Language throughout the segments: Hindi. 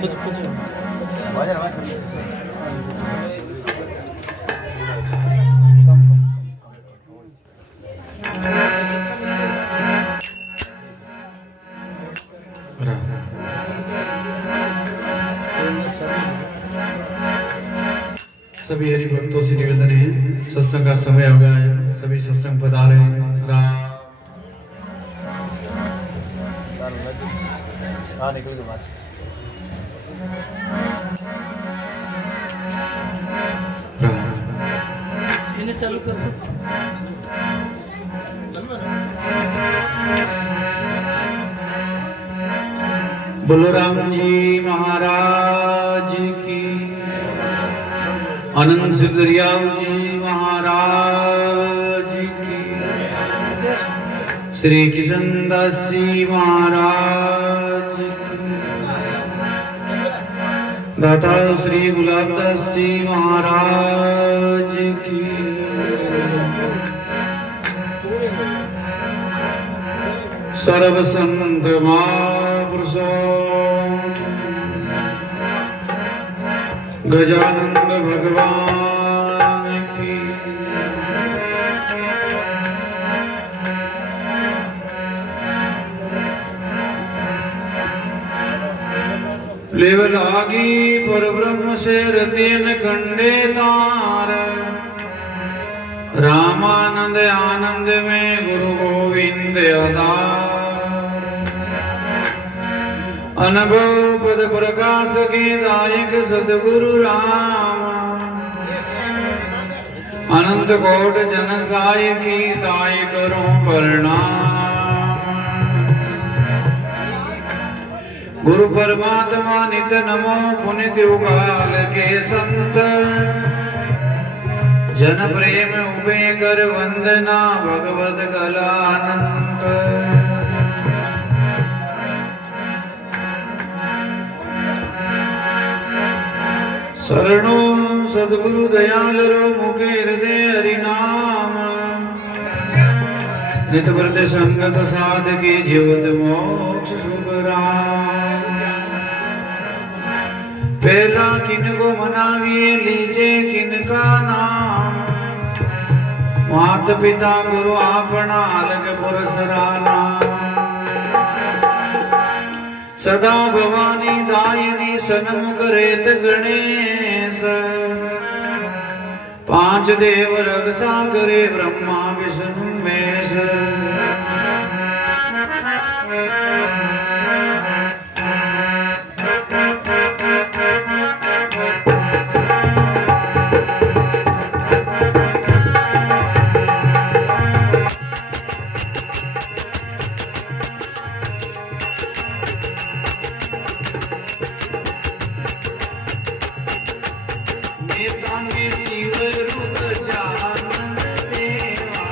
कुछ कुछ सभी हरि भक्तों से निवेदन है, सत्संग का समय हो गया है, सभी सत्संग पधारे। राम निकल के बाद इन्हें चालू कर दो। बोलो राम जी महाराज की, आनंद सिद्धरियाव जी महाराज की, श्री किशन दास जी महाराज की, दाता श्री गुलाब दास जी महाराज की, सर्व संत महापुरुषों, गजानंद भगवान की, लेव लागी पर ब्रह्म से रतेन खंडे तार, रामानंद आनंद में गुरु गोविंद अदार, अनुभव पद प्रकाश के दायक सतगुरु राम, अनंत कोट जन साय की ताय करूं प्रणाम। गुरु परमात्मा नित नमो पुनित उकाल के संत, जन प्रेम उबे कर वंदना भगवत कलानंत। शरणो सद्गुरु दयाल रो मुखे हृदय हरि नाम, नित व्रत संगत साध के जीवत मोक्ष शुभ राम। पहला किनको मनाविए लीजे किनका नाम, मात पिता गुरु आपना अलग पुरसराना। सदा भवानी दायनी सन्मुख रेत गणेश, पांच देव रक्षा करे ब्रह्मा विष्णु महेश। शिव रूप जानन देवा,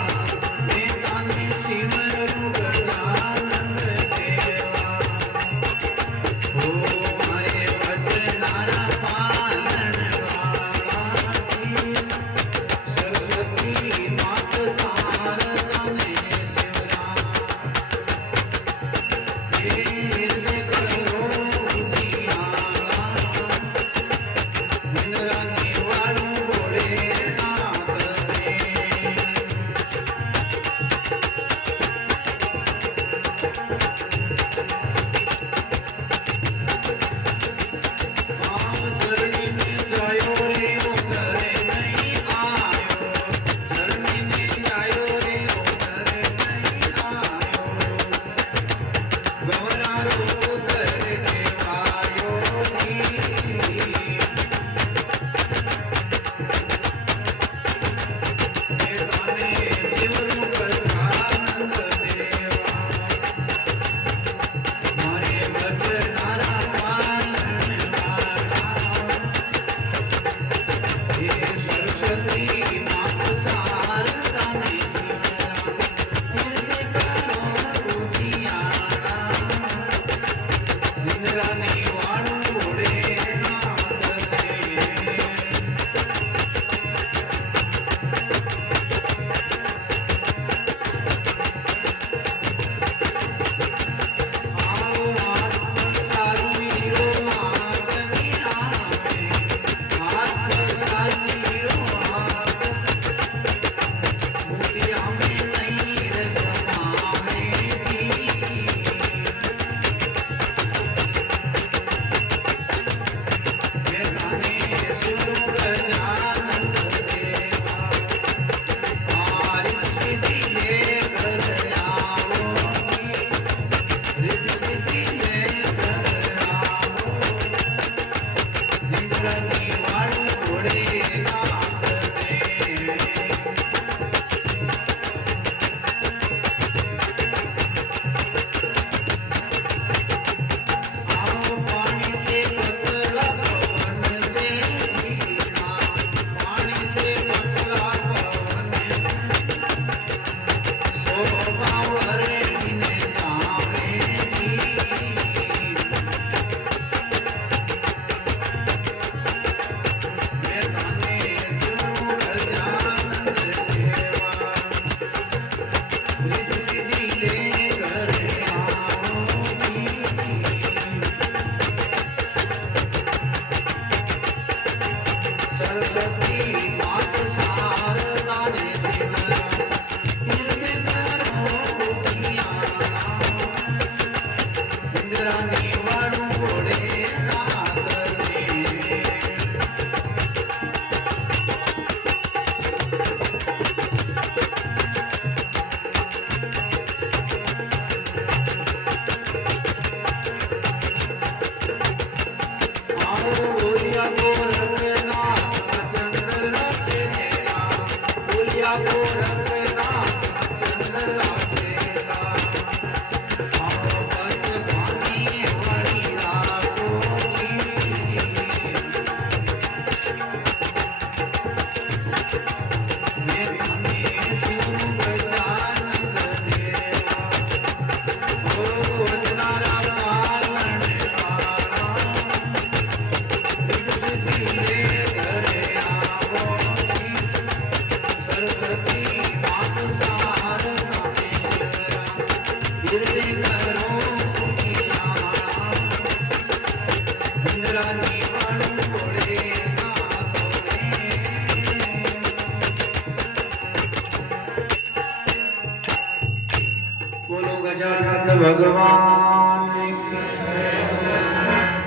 भगवान की।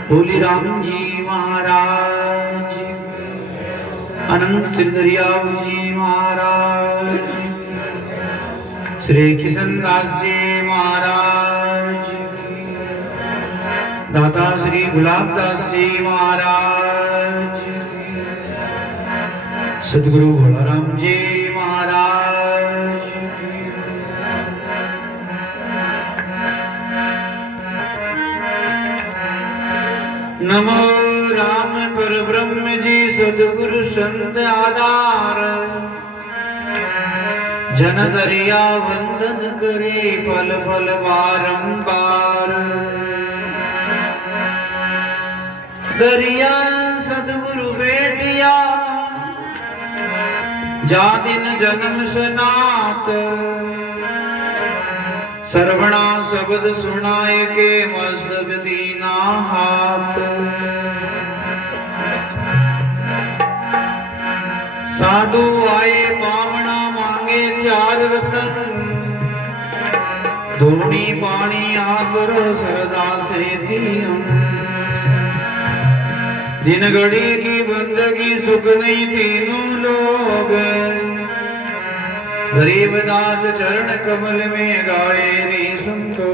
बोली राम जी महाराज की। अनंत श्री दरियाव जी महाराज की। श्री किशन दास जी महाराज की। दाता श्री गुलाब दास जी महाराज की। सदगुरु भोलाराम जी महाराज की। नमो राम पर ब्रह्म जी सदगुरु संत आधार। जन दरिया वंदन करे पल पल बारंबार। दरिया सदगुरु बेटिया जा दिन जन्म सनात। सर्वणा शब्द सुनाए के मस्तक दीना हाथ। साधु आए पावना मांगे चार रतन। धूनी पानी आसरो सरदा से दियम। दिन घड़ी की बंदगी सुख नहीं तीनों लोग। गरीबदास चरण कमल में गाए रे संतो।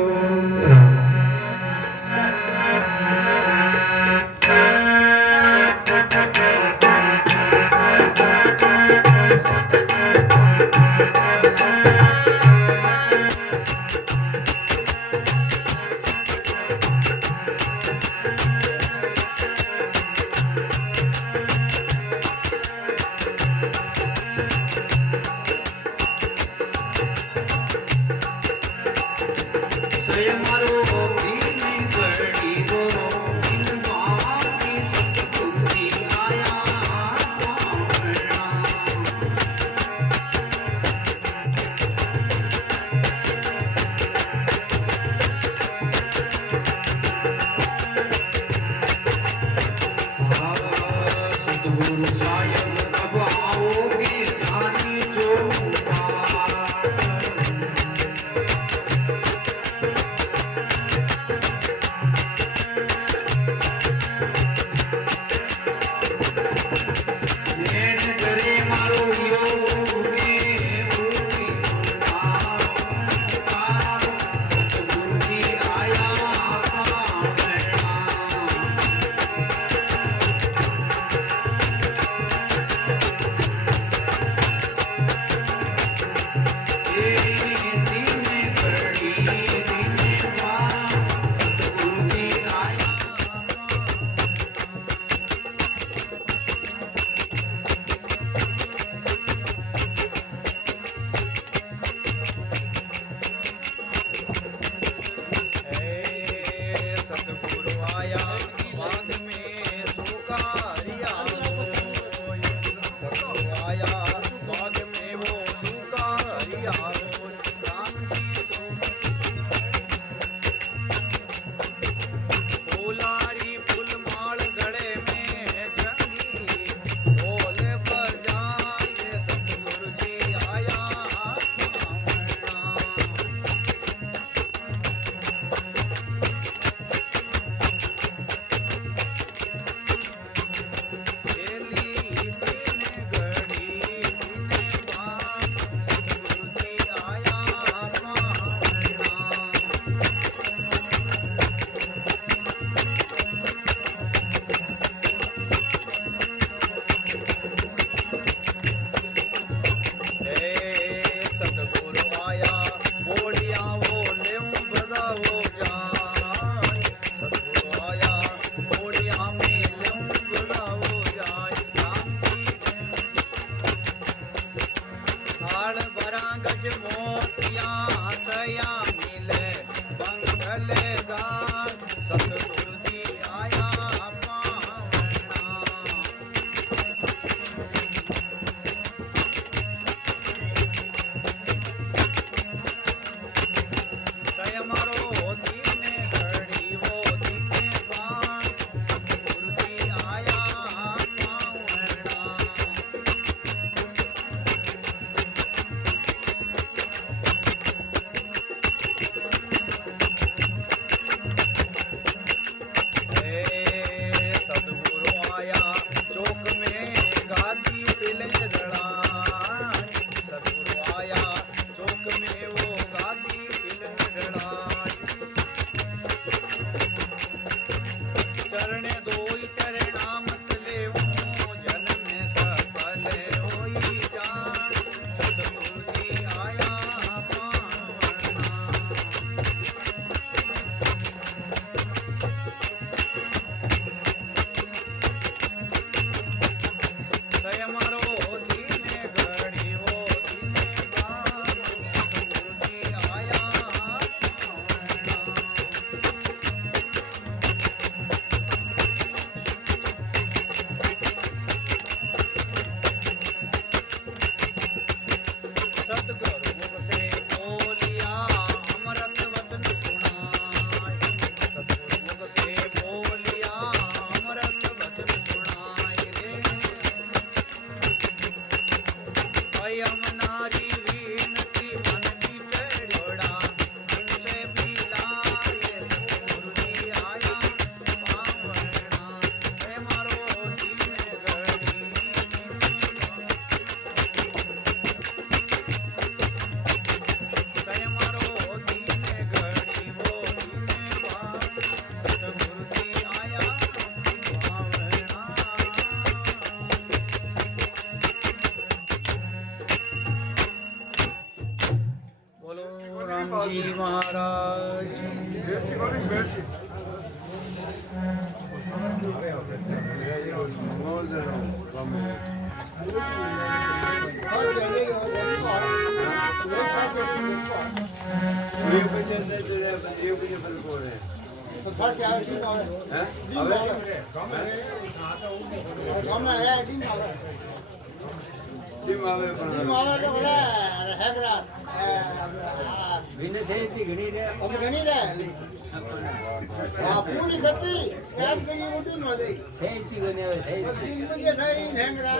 પૂરી કરતી યાદ કરી ઉઠી ન દે થઈ ગને હવે થઈ ઇંદે થઈ હેંગરા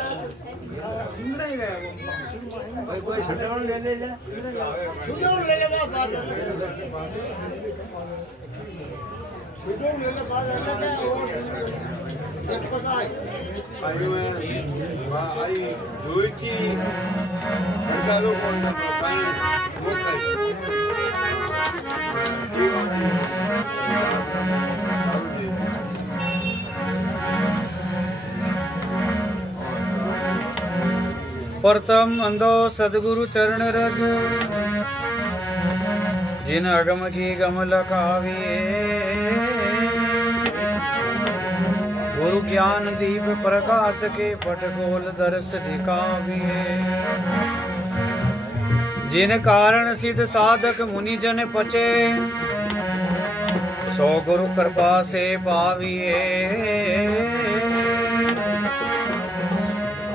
ઇંદરાઈ ગયા કોઈ છોટાણ લે લે છે છોટાણ લે લે બાદ છોટાણ લે લે બાદ એટલે એક પસાય આઈ જોઈ કી અંદાલો કોણ પાણી મોકલાય प्रथम अंधो सदगुरु चरण रज जिन अगम की गमल काविए गुरु ज्ञान दीप प्रकाश के पटगोल दर्श दिखाविए जिन कारण सिद्ध साधक मुनि जन पचे सो गुरु कृपा से पाविए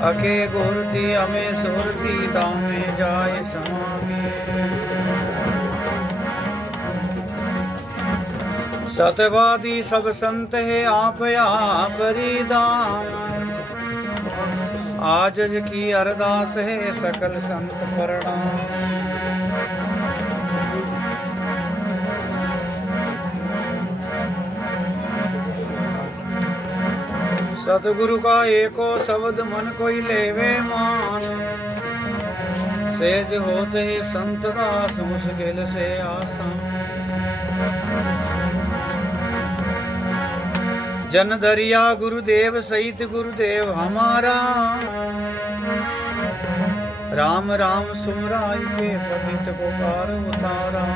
अके गुरती हमें सुरती दामे जाय समाविए सतवादी सब संत है आप परिदान आज की अरदास है सकल संत प्रणाम सतगुरु का एको शब्द मन कोई लेवे मान सेज होते ही संत दास मुश्किल से आसान जन दरिया गुरुदेव सहित गुरुदेव हमारा राम राम सुमराई के पतित को पार उतारा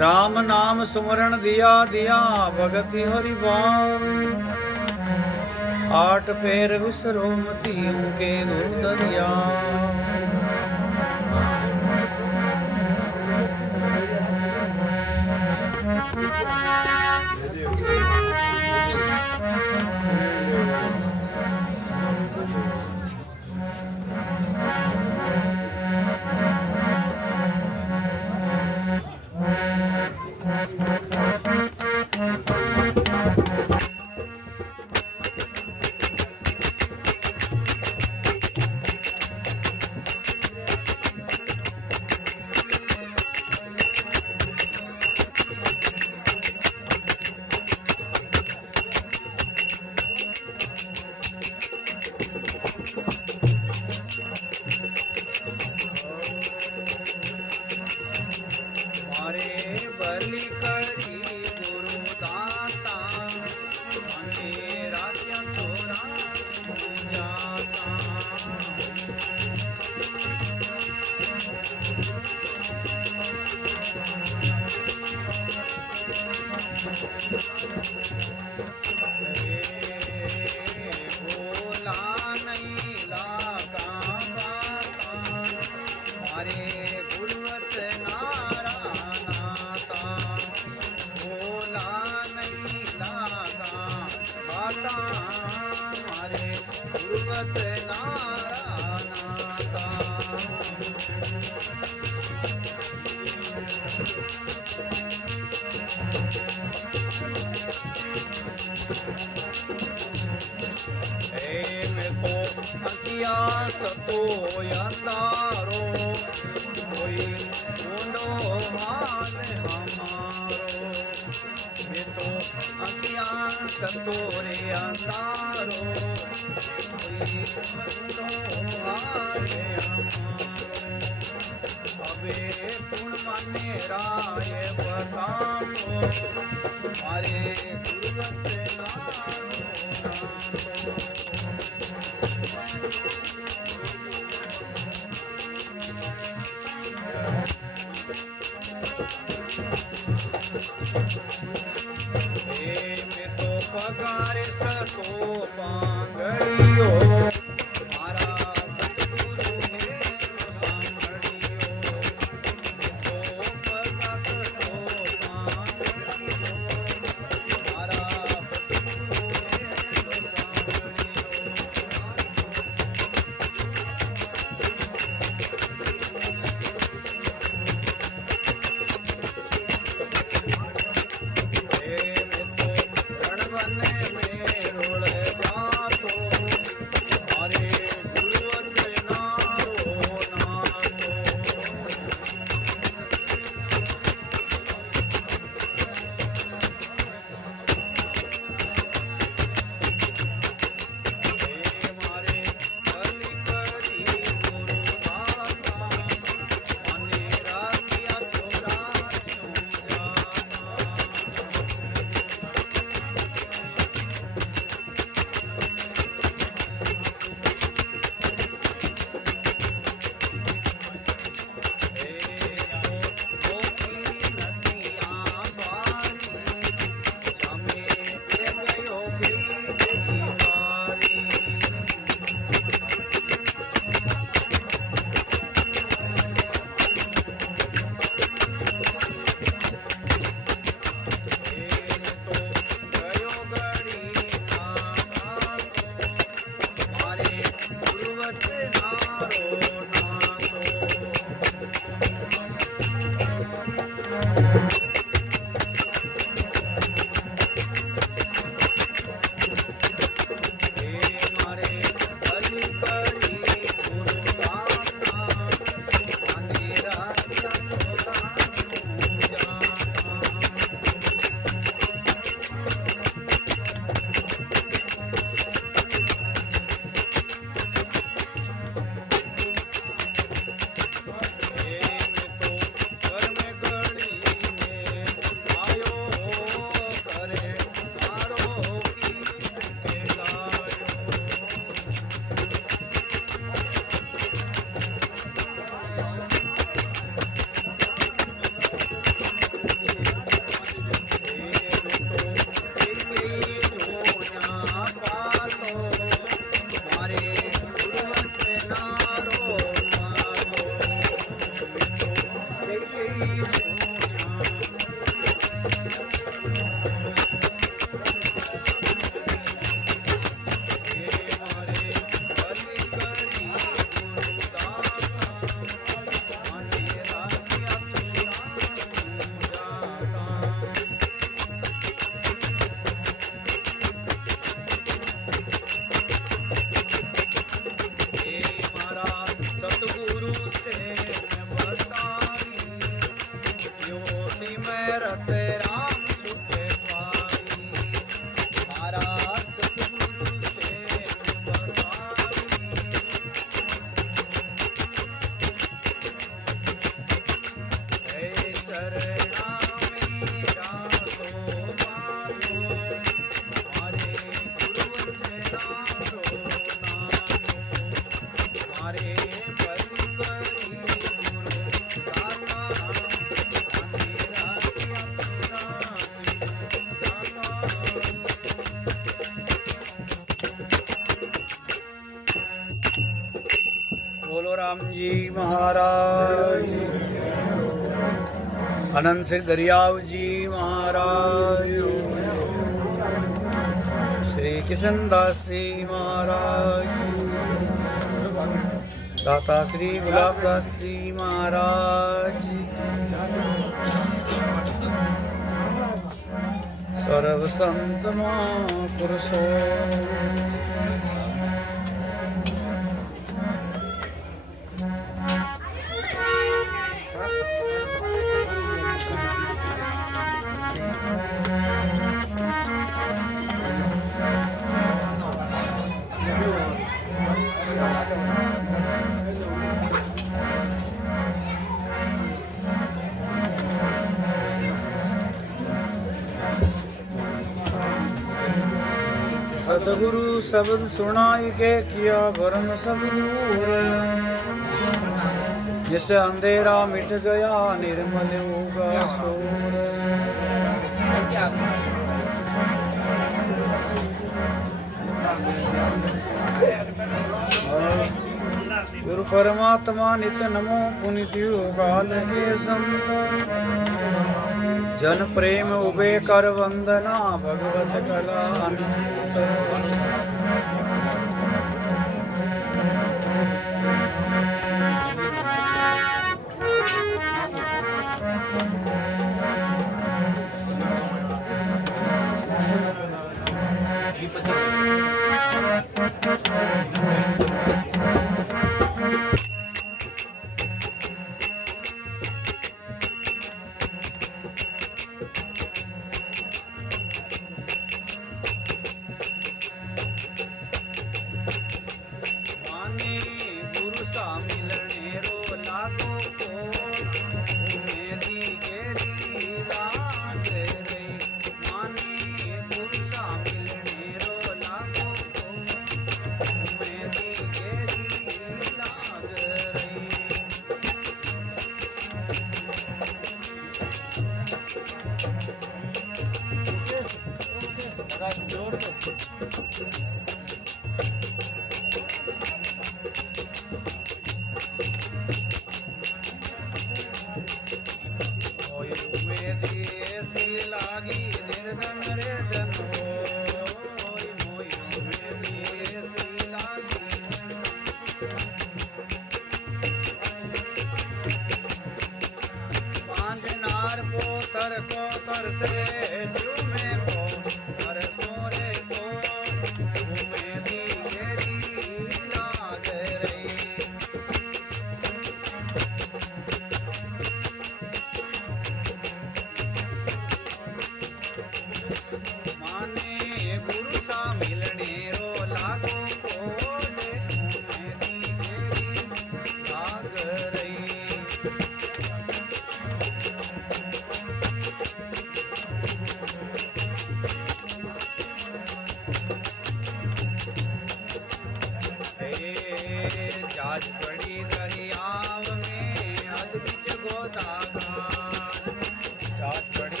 राम नाम सुमरण दिया दिया भगति हरि भाव 8 पैर विसरो मती उनके गुरु दरिया में तो पगारे सतो पांगड़ियो मारा सतगुरु है सांगड़ियो तो पगा सतो पांगड़ियो मारा सतगुरु है राम जी महाराज, अनंत सिंह दरियाव जी महाराज, श्री किशन दास जी महाराज, दाता श्री गुलाब दास जी महाराज, सर्व संत महापुरुषों सतगुरु शब्द सुनाई के किया भरम सब दूर, जिससे अंधेरा मिट गया निर्मल होगा सूर। गुरु परमात्मा नित नमो पुनित युगाल के संत, जन प्रेम उबे कर वंदना भगवत कला अनंत।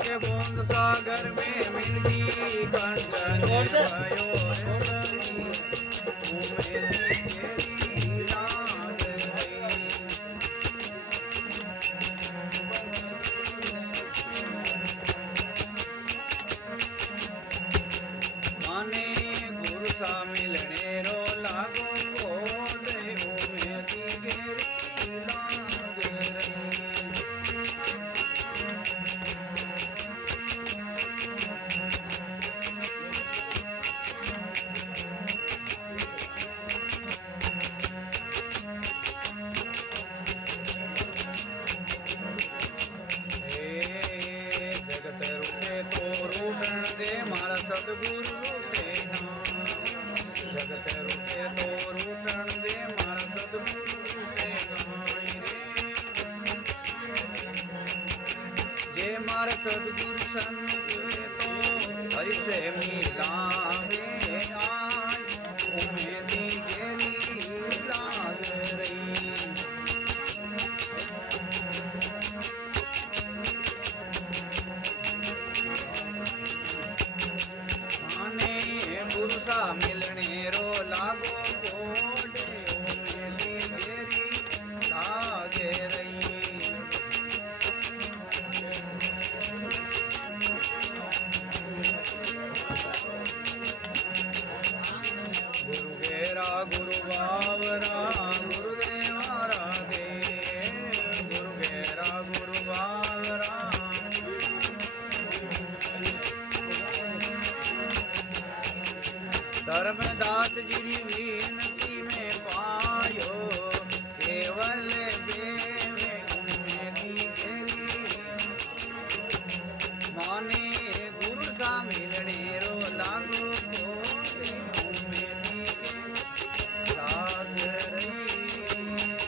के बूंद सागर में मिलगी कंचन भयो माने गुरु सा मिलने रो लागो मिलने रो लागो नाथ जी री विनती में पायो केवल देव मेरी तेरी माने गुरु सा मिलने रो लागो मेरी रात रही।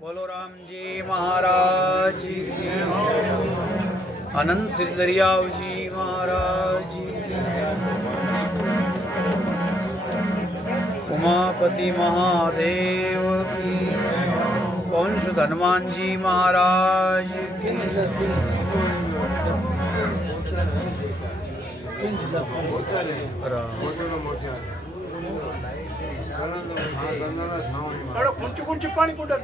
बोलो राम जी महाराज की अनंत श्री दरियाव जी महाराज की उमापति महादेव की पवन सुत हनुमान जी महाराज की कुंची पाणी कुठं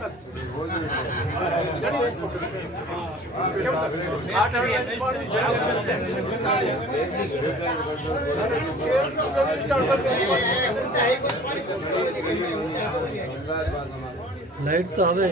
लाइट तो आवे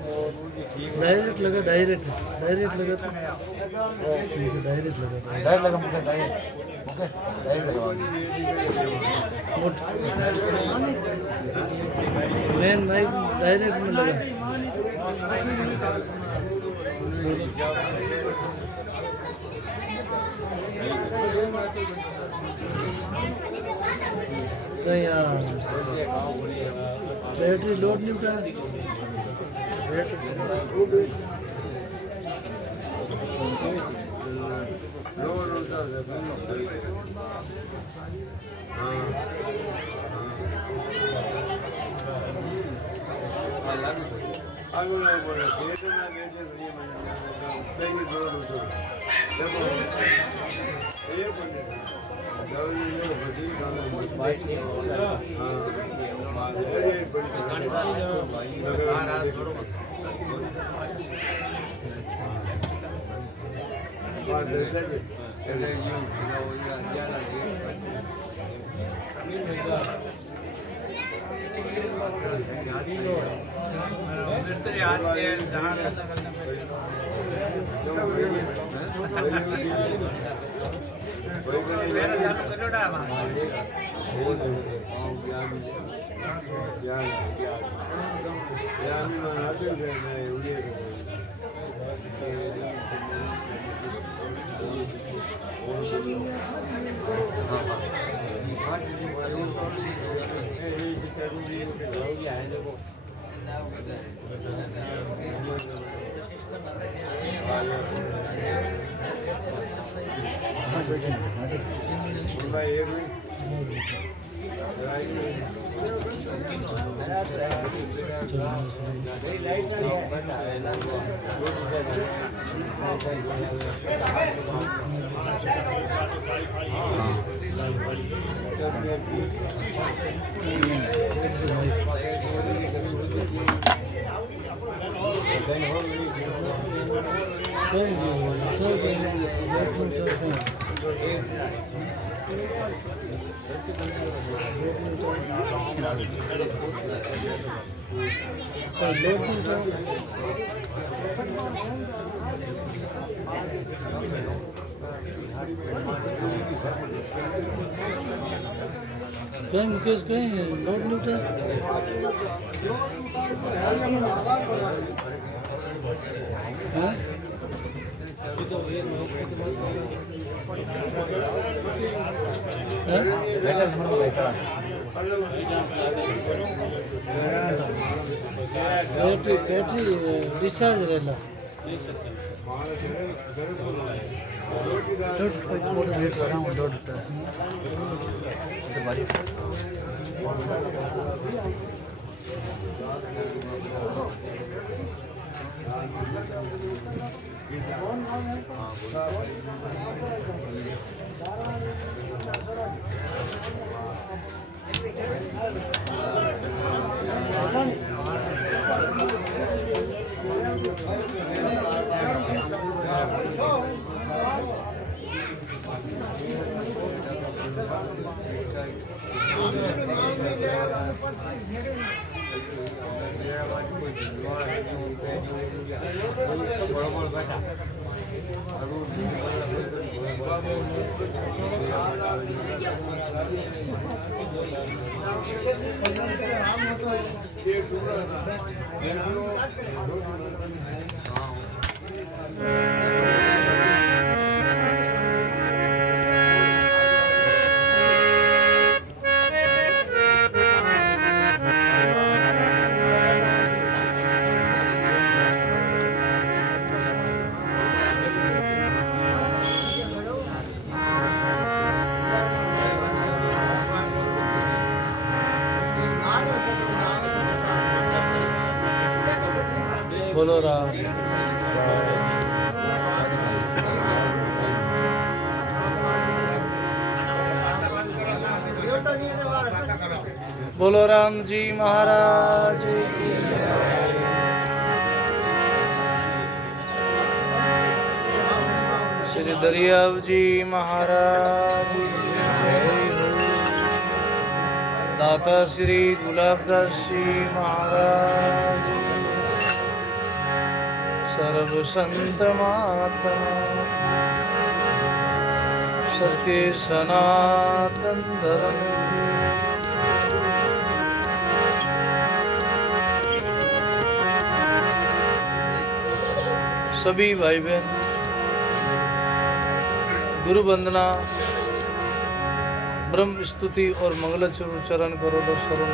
डायरेक्ट लगा डायरेक्ट डायरेक्ट लगा तो डायरेक्ट लगा डायरेक्ट लगा मुझे डायरेक्ट ओके डायरेक्ट लगा मेन माइक डायरेक्ट में लगा कहीं बैटरी लोड नहीं उठा कहीं मुकेश कहीं लोड नहीं उठा हाँ? हाँ? बैटरी डिस्चार्ज रहेला मोटे वेट कर रहा हूँ 2 बारी बोलो राम बोलो राम जी महाराज की जय। श्री दरियाव जी महाराज की जय हो। दाता श्री गुलाबदास जी महाराज सर्व संत महात्मा सत्य सनातन धर्म सभी भाई बहन गुरु वंदना ब्रह्म स्तुति और मंगल चरण करो तो शरण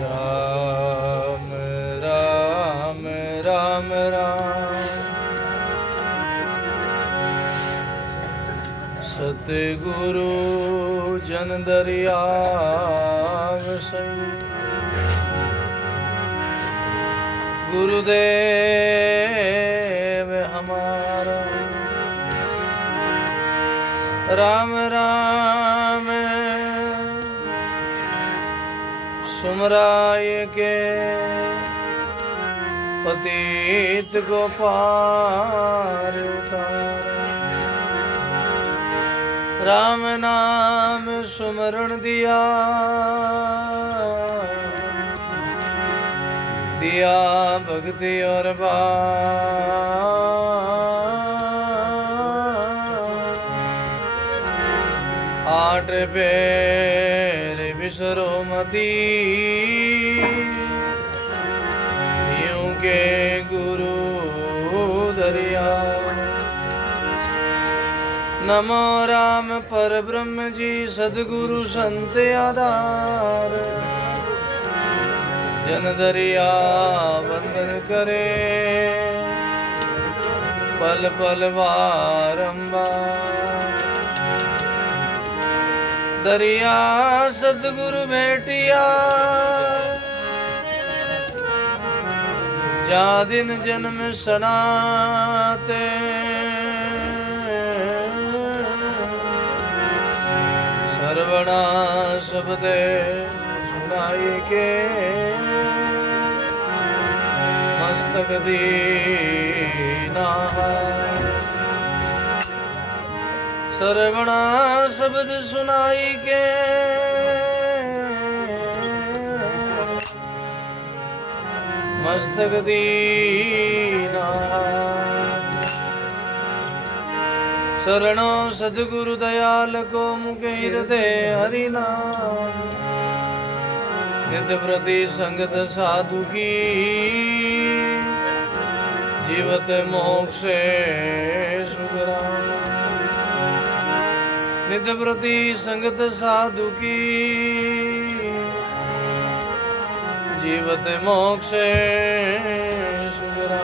राम राम राम राम सतगुरु जन दरियाव सई गुरुदेव हमारा राम राम सुमराय के पतित को पार उतारा राम नाम सुमरण दिया भक्ति और आठ पैर विसरो मती यूं के गुरु दरिया नमो राम पर ब्रह्म जी सदगुरु संत आधार जन दरिया वंदन करे पल पल बारंबार दरिया सतगुरु भेटिया जा दिन जन्म सनाते सर्वणा शब्दे सुनाई के मस्तक दीना सर्वणा शब्द सुनाई के मस्तक दीना शरणो सद्गुरु दयाल को मुख हृदय हरि नाम नित्य प्रति संगत साधु की जीवत मोक्ष सुगराम नित्य प्रति संगत साधु की जीवत मोक्ष सुगरा।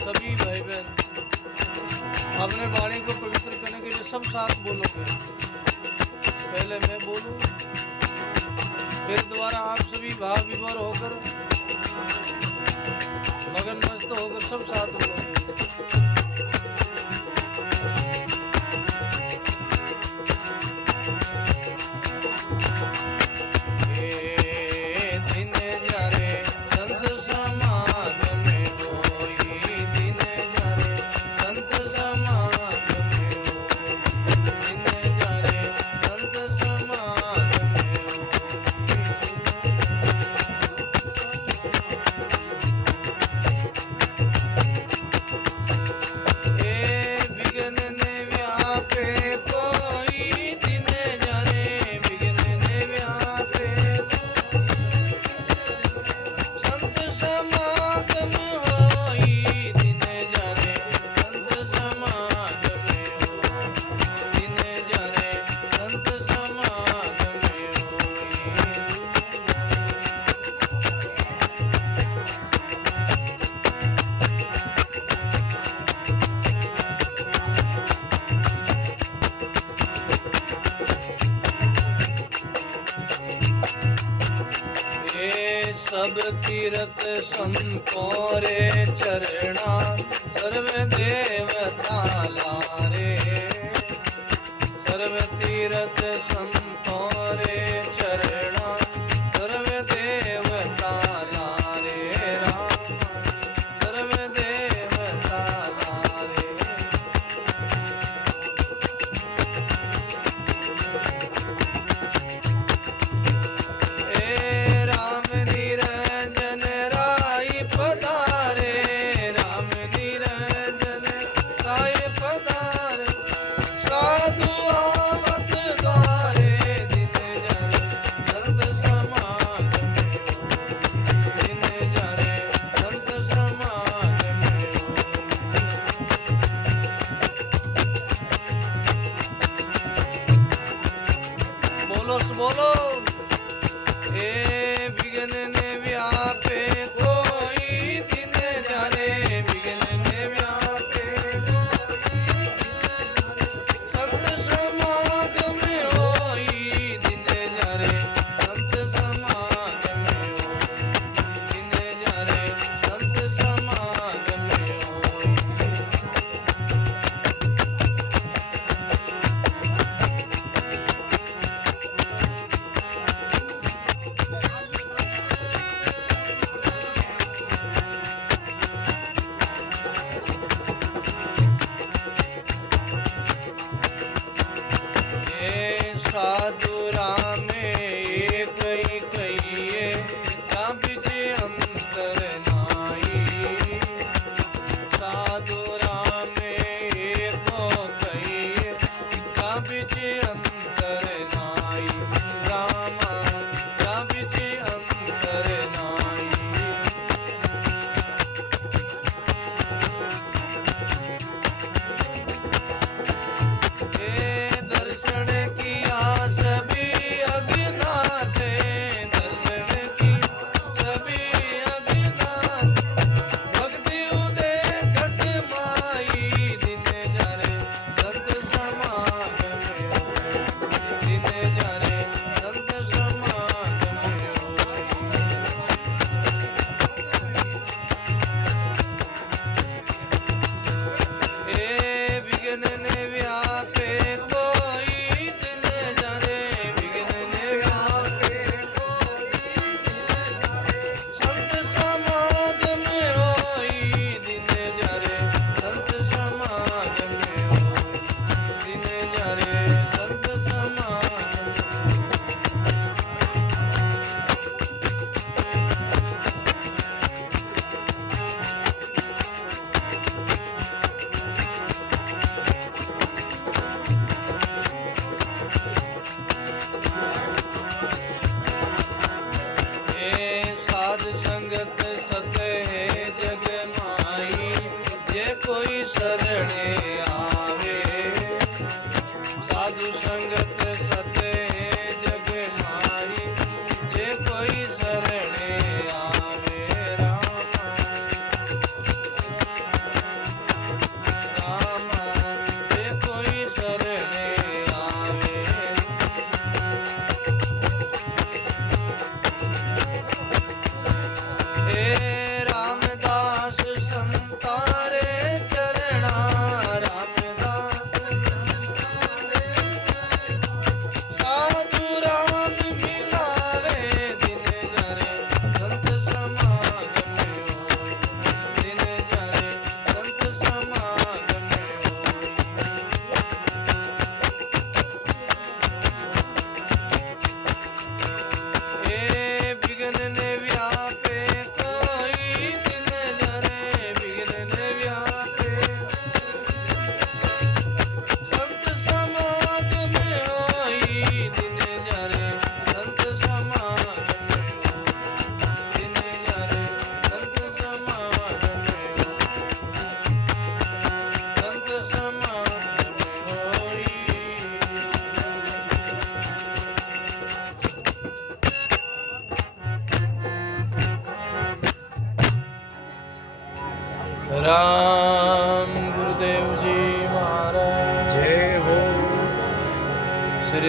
सभी भाई बहन अपने वाणी को पवित्र करने के लिए सब साथ बोलोगे। पहले मैं बोलूं, फिर दोबारा आप सभी भाव विभोर होकर मगन मस्त होकर सब साथ बोलोगे। सब तीर्थ संतों रे चरणा सर्व देवता लारे। सर्व तीर्थ संतों रे चरणा सर्व देवता लारे राम। सर्व देवता लारे। बोलो ए विघ्न ने व्यापे कोई दिन जाने। विघ्न ने व्यापे संत समागम होई दिन जाने। संत समागम होई दिन जाने। संत समागम होई।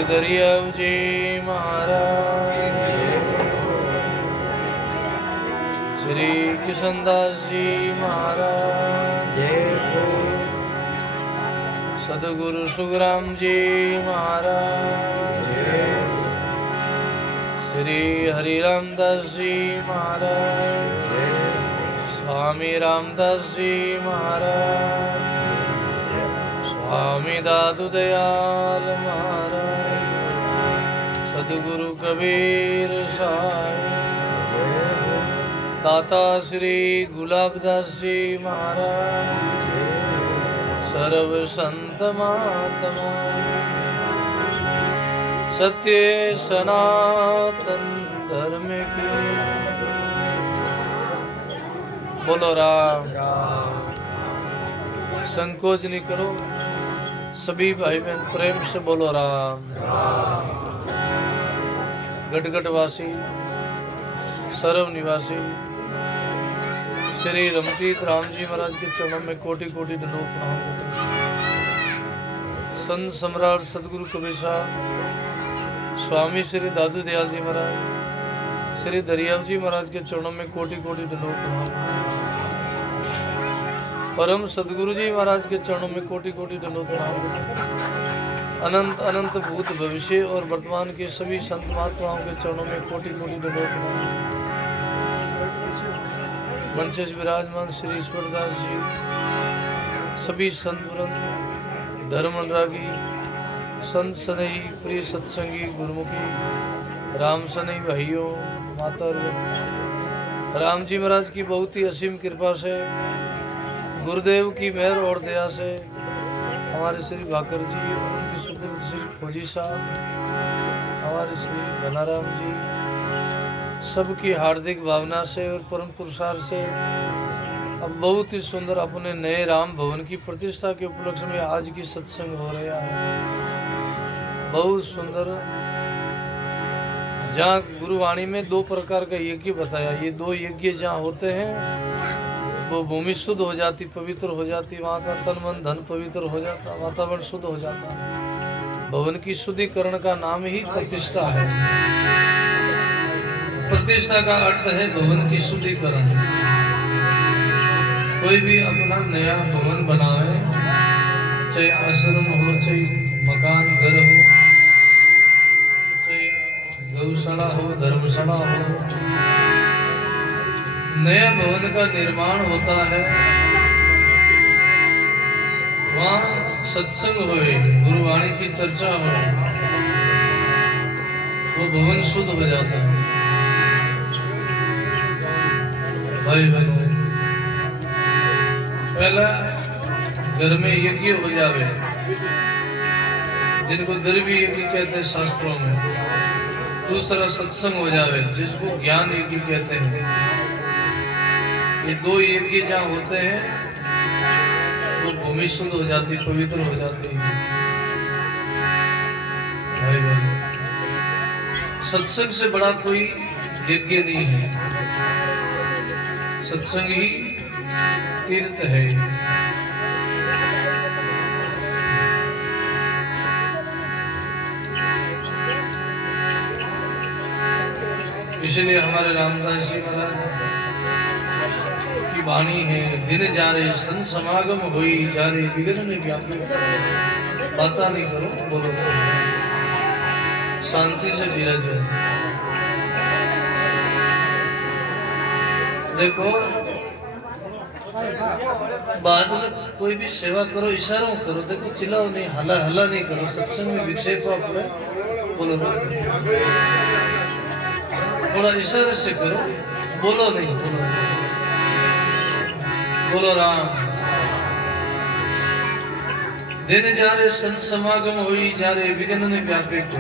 श्री दरियाव जी महाराज, श्री किशनदास जी महाराज, सदगुरु सुखराम जी महाराज, श्री हरिरामदास जी महाराज, स्वामी रामदास जी महाराज, स्वामी दादू दयाल महाराज, सदगुरु कबीर साहब, दाता श्री गुलाबदास जी महाराज, सर्व संत महात्मा, सत्य सनातन धर्म की बोलो राम। संकोच नहीं करो, सभी भाई बहन प्रेम से बोलो राम। गटगटवासी, सर्व निवासी श्री रमतीत राम जी महाराज के चरणों में कोटि कोटि दंडोत प्रणाम करते हैं। संत सम्राट सदगुरु कबीर साहब, स्वामी श्री दादू दयाल जी महाराज, श्री दरियाव जी महाराज के चरणों में कोटि कोटि दंडोत प्रणाम करते हैं। परम सदगुरु जी महाराज के चरणों में कोटि कोटि दंडोत प्रणाम करते हैं। अनंत अनंत भूत भविष्य और वर्तमान के सभी संत महात्माओं के चरणों में कोटि कोटि दंडोत प्रणाम। मंचेश विराजमान श्री ईश्वरदास जी, सभी संत वृंद, धर्म अनुरागी, संत सनई, प्रिय सत्संगी, गुरुमुखी, राम सनई भाइयों, माता, राम जी महाराज की बहुत ही असीम कृपा से, गुरुदेव की मेहर और दया से हमारे श्री भाकर जी और उनके सुपुत्र श्री फौजी साहब, हमारे श्री घनाराम जी, सबकी हार्दिक भावना से और परम पुरुषार्थ से अब बहुत ही सुंदर अपने नए राम भवन की प्रतिष्ठा के उपलक्ष्य में आज की सत्संग हो रहा है। बहुत सुंदर, जहाँ गुरुवाणी में दो प्रकार का यज्ञ बताया, ये दो यज्ञ जहाँ होते हैं वो भूमि शुद्ध हो जाती, पवित्र हो जाती, वहाँ का तन मन धन पवित्र हो जाता, वातावरण शुद्ध हो जाता। भवन की शुद्धिकरण का नाम ही प्रतिष्ठा है। प्रतिष्ठा का अर्थ है भवन की शुद्धिकरण। कोई भी अपना नया भवन बनावे, चाहे आश्रम हो, चाहे मकान घर हो, चाहे गौशाला हो, धर्मशाला हो, नया भवन का निर्माण होता है, वहाँ सत्संग होए, गुरुवाणी की चर्चा हो, वो भवन शुद्ध हो जाता है। भाई बहनों, पहला घर में यज्ञ हो जावे, जिनको द्रव्य यज्ञ कहते हैं शास्त्रों में। दूसरा सत्संग हो जावे, जिसको ज्ञान यज्ञ कहते हैं। ये दो यज्ञ जहाँ होते हैं वो भूमि शुद्ध हो जाती, पवित्र हो जाती है। भाई बहनों, सत्संग से बड़ा कोई यज्ञ नहीं है। सत्संग ही तीर्थ है। इसलिए हमारे रामदास जी महाराज की वाणी है, दिन जा रहे संत समागम हुई जा रहे, विघ्न में व्यापी। बाता नहीं करो, बोलो, शांति से विराज। देखो, बाद में कोई भी सेवा करो, इशारों करो, देखो चिल्लाओ नहीं, हला हला नहीं करो। सत्संग में विक्षेप अपने बोलो, थोड़ा इशारे से करो, बोलो नहीं, बोलो बोलो राम। देने जा रहे संत समागम हुई जा रहे, विघ्न ने व्यापे को,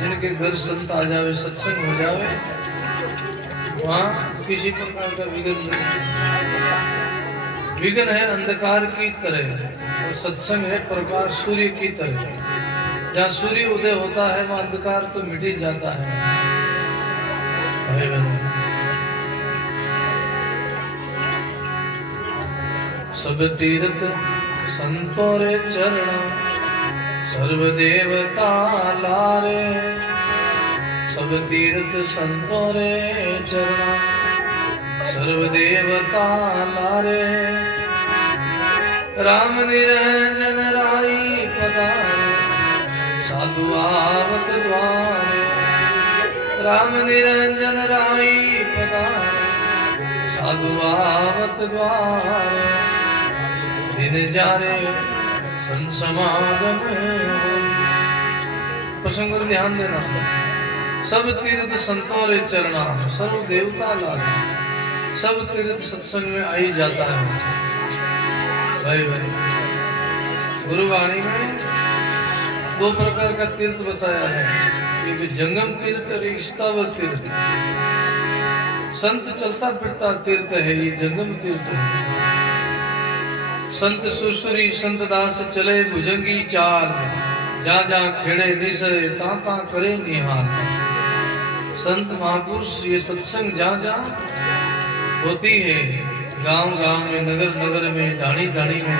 जिनके घर संत आ जावे, सत्संग हो जावे, वहाँ किसी प्रकार का विघ्न नहीं। विघ्न है अंधकार की तरह और सत्संग है प्रकाश सूर्य की तरह। जहाँ सूर्य उदय होता है वहाँ अंधकार तो मिट ही जाता है। भाई बहनों, सब तीर्थ संतों रे चरण, सर्व देवता लारे सब तीर्थ संतों रे चरणा सर्व देवता लारे राम निरंजन राई पधारे साधु आवत द्वारे राम निरंजन राई पधारे साधु आवत द्वारे दिन जारे संसमागम प्रसंग पर ध्यान देना सब तीर्थ संतों रे चरणा सर्व देवता लारे सब तीर्थ सत्संग में आई जाता है भाई भाई गुरुवाणी में दो प्रकार का तीर्थ बताया है एक जंगम तीर्थ और एक स्थावर तीर्थ संत चलता फिरता तीर्थ है ये जंगम तीर्थ है संत सुरसुरी संत दास चले भुजंगी चाल जा जा खेड़े निसरे ता करे निहाल संत महापुरुष ये सत्संग जा जा होती है गांव गांव में नगर नगर में ढाणी ढाणी में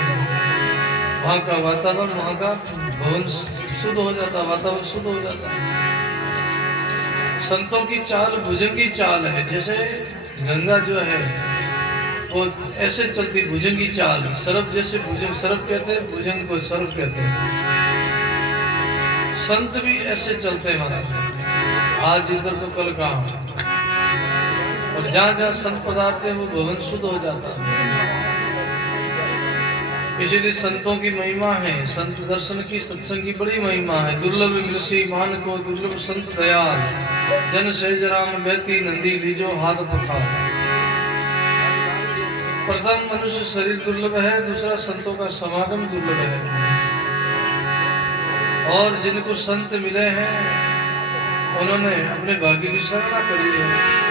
वहाँ का वातावरण वहाँ का भवन शुद्ध हो जाता वातावरण शुद्ध हो जाता है संतों की चाल भुजंगी चाल है जैसे गंगा जो है वो ऐसे चलती भुजंगी चाल सरफ जैसे भुजंग सरफ कहते हैं भुजंग को सरफ कहते हैं संत भी ऐसे चलते हैं महाराज आज इधर तो कल कहाँ और जहाँ जहाँ संत पदार्थ है वो भवन शुद्ध हो जाता है इसीलिए संतों की महिमा है संत दर्शन की सत्संग की बड़ी महिमा है दुर्लभ मिलसी मान को दुर्लभ संत दयाल जन सहज राम बैती नंदी लीजो हाथ पखार प्रथम मनुष्य शरीर दुर्लभ है दूसरा संतों का समागम दुर्लभ है और जिनको संत मिले हैं उन्होंने अपने भाग्य की सराहना करी है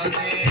Money.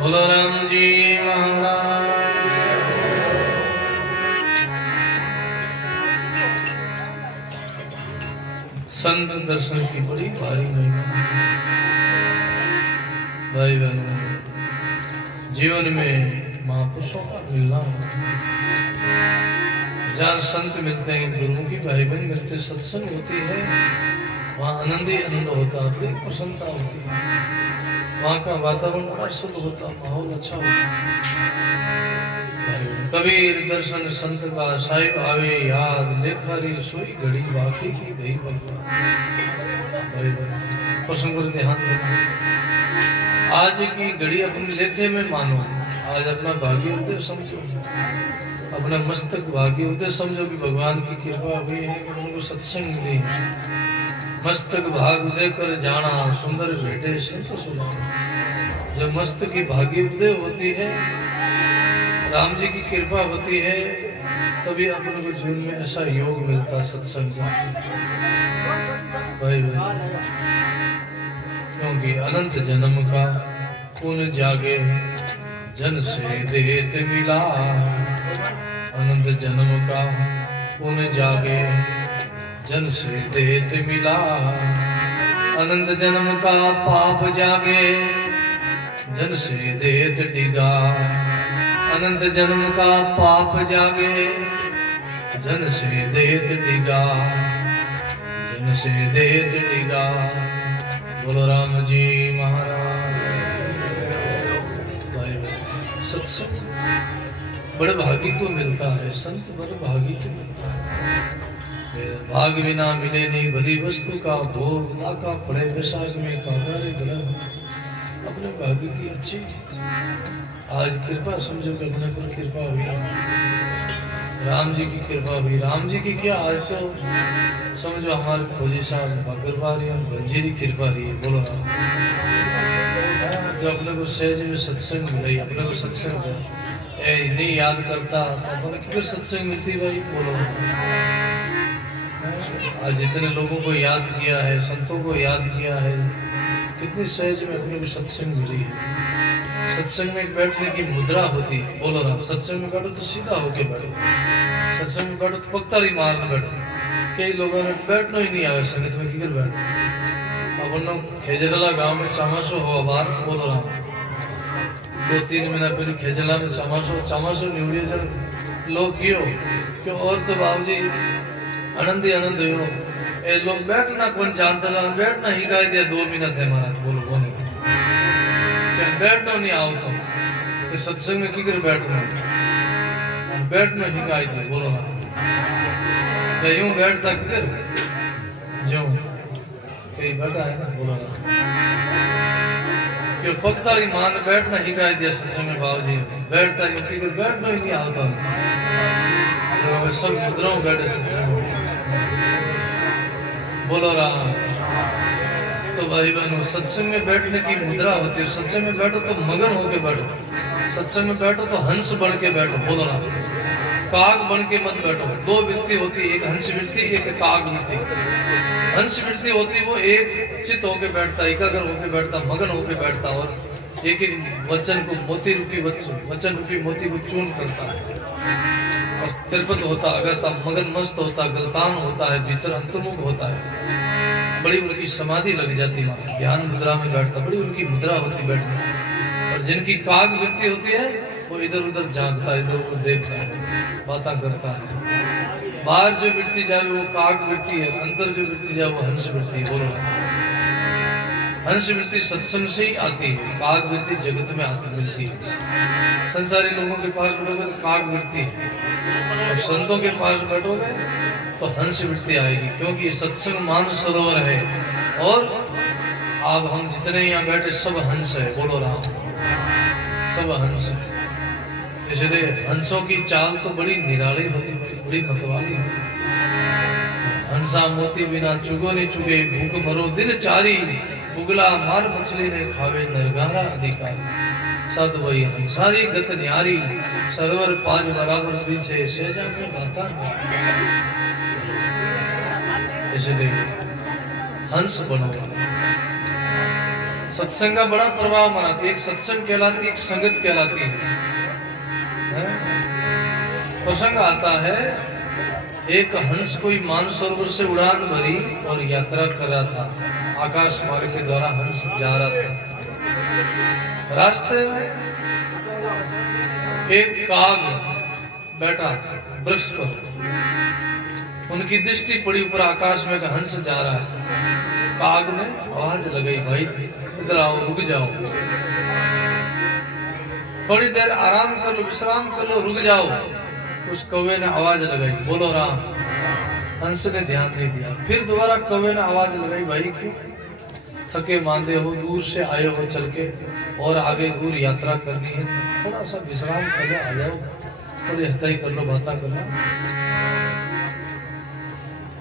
बोलो राम जी महाराज। संत दर्शन की बड़ी भारी महिमा। भाई बहनों, जीवन में महापुरुषों का मिलना, जहाँ संत मिलते हैं, गुरुओं की भाई बहन मिलते, सत्संग होती है, वहाँ आनंद ही आनंद होता है, बड़ी प्रसन्नता होती है। वहाँ का वातावरण बड़ा शुद्ध होता, माहौल अच्छा होता। कबीर दर्शन संत का साहिब आवे याद, लेखारी सोई घड़ी बाकी की गई भगवान। प्रसंग पर ध्यान देना। आज की घड़ी अपने लेखे में मानो, आज अपना भाग्य उदय समझो, अपना मस्तक भाग्य उदय समझो कि भगवान की कृपा हुई है कि उनको सत्संग मिली है। मस्तक भाग उदय कर जाना, सुंदर भेटे संत सुजाना। जब मस्तक की भाग्य उदय होती है, राम जी की कृपा होती है, तभी अपने को जीवन में ऐसा योग मिलता सत्संग का। भाई क्योंकि अनंत जन्म का पुण्य जागे, जन से देत मिला। अनंत जन्म का पुण्य जागे, जन से देत मिला। अनंत जन्म का पाप जागे, जन से देत डिगा। अनंत जन्म का पाप जागे, जन से देत डिगा। जन से देत डिगा। बोलो राम जी महाराज। सत्संग बड़े भागी को मिलता है, संत बड़े भागी को मिलता है। भाग बिना मिले नहीं भली वस्तु का भोग, नाका पड़े बैसाख में कागारे गला। अपने भाग्य की अच्छी आज कृपा समझो कि अपने पर कृपा हुई, राम जी की कृपा हुई। राम जी की क्या, आज तो समझो हमारे खोजी साहब बागरवारी और बंजीरी कृपा रही है। बोलो राम। जो अपने को सहज में सत्संग मिला, अपने को सत्संग था नहीं याद करता तो अपने किधर सत्संग मिलती भाई। बोलो आज जितने लोगों को याद किया है, संतों को याद किया है, कितनी सहज में अपने को सत्संग मिली है। सत्संग में बैठने की मुद्रा होती है। बोलो ना, सत्संग में बैठो तो सीधा होके बैठो, सत्संग में बैठो तो पक्ताली मारने बैठो। कई लोगों ने बैठना ही नहीं आया संगत में, किधर बैठो। अपन खेजड़ला गांव में चामासो हो बार, बोलो ना 2-3 महीना पहले खेजड़ा में चामासो निवड़िए जन लोग क्यों क्यों और तो बाबूजी आनंद ही आनंद हो। ए लोग बैठना कौन जानता ना, बैठना ही गाय दिया 2 मिनट है महाराज। बोलो बोलो क्या बैठना नहीं आओ तुम तो सत्संग में किधर बैठना, बैठना ही गाय दिया। बोलो ना तो यूं बैठता किधर जो कहीं बैठा है ना। बोलो ना क्यों पक्ताली मान बैठना ही गाय दिया सत्संग में बाबूजी, बैठता यूं किधर बैठना ही नहीं आता। जब सब मुद्राओं बैठे सत्संग में, बोलो राम। तो भाई बहनों, सत्संग में बैठने की मुद्रा होती है। सत्संग में बैठो तो मगन होके बैठो, सत्संग में बैठो तो हंस बन के बैठो। बोलो राम, काग बन के मत बैठो। 2 वृत्ति होती है, एक हंस वृत्ति, एक काग वृत्ति। हंस वृत्ति होती वो एक चित होके बैठता, एकाग्र होके बैठता, मगन होके बैठता और एक एक वचन को मोती रूपी वचन रूपी मोती को चूर्ण करता है और तिरपत होता, अगरता, मगन मस्त होता, गलतान होता है, भीतर अंतर्मुख होता है। बड़ी उनकी समाधि लग जाती है, ध्यान मुद्रा में बैठता, बड़ी उनकी मुद्रा होती बैठने। और जिनकी काग वृत्ति होती है वो इधर उधर झांकता है, इधर उधर देखता है, बातें करता है। बाहर जो वृत्ति जाए वो काग वृत्ति है, अंदर जो वृत्ति जाए वो हंस वृत्ति है। बोलो हंस वृत्ति सत्संग से ही आती है, काग वृत्ति जगत में आती मिलती है। संसारी लोगों के पास बैठोगे तो काग वृत्ति है, और संतों के पास बैठोगे तो हंस वृत्ति आएगी, क्योंकि सत्संग मान सरोवर है और अब हम जितने यहाँ बैठे सब हंस है। बोलो राम, सब हंस है। इसलिए हंसों की चाल तो बड़ी निराली होती, बड़ी मतवाली होती। हंसा मोती बिना चुगो नहीं चुगे, भूख मरो दिन चारी, उगला मार मछली ने खावे नरगारा अधिकारी। साधु भाई हंसारी गत न्यारी, सरोवर पाज बराबर दीछे, सेजा में बाता। इसलिए हंस बनो। सत्संग का बड़ा प्रभाव मनाती, एक सत्संग कहलाती, एक संगत कहलाती है। प्रसंग आता है, एक हंस कोई मानसरोवर से उड़ान भरी और यात्रा कर रहा था। आकाश मार्ग के द्वारा हंस जा रहा था। रास्ते में एक काग बैठा वृक्ष पर, उनकी दृष्टि पड़ी ऊपर आकाश में, का हंस जा रहा है। काग ने आवाज लगाई, भाई इधर आओ, रुक जाओ, थोड़ी देर आराम कर लो, विश्राम कर लो, रुक जाओ। उस कौवे ने आवाज लगाई, बोलो राम। हंस ने ध्यान नहीं दिया। फिर दोबारा कौवे ने आवाज लगाई, भाई क्यों थके मांदे हो, दूर से आए हो चल के और आगे दूर यात्रा करनी है, थोड़ा सा विश्राम कर लो, आ जाओ, थोड़ी हताई कर लो, बातें कर लो।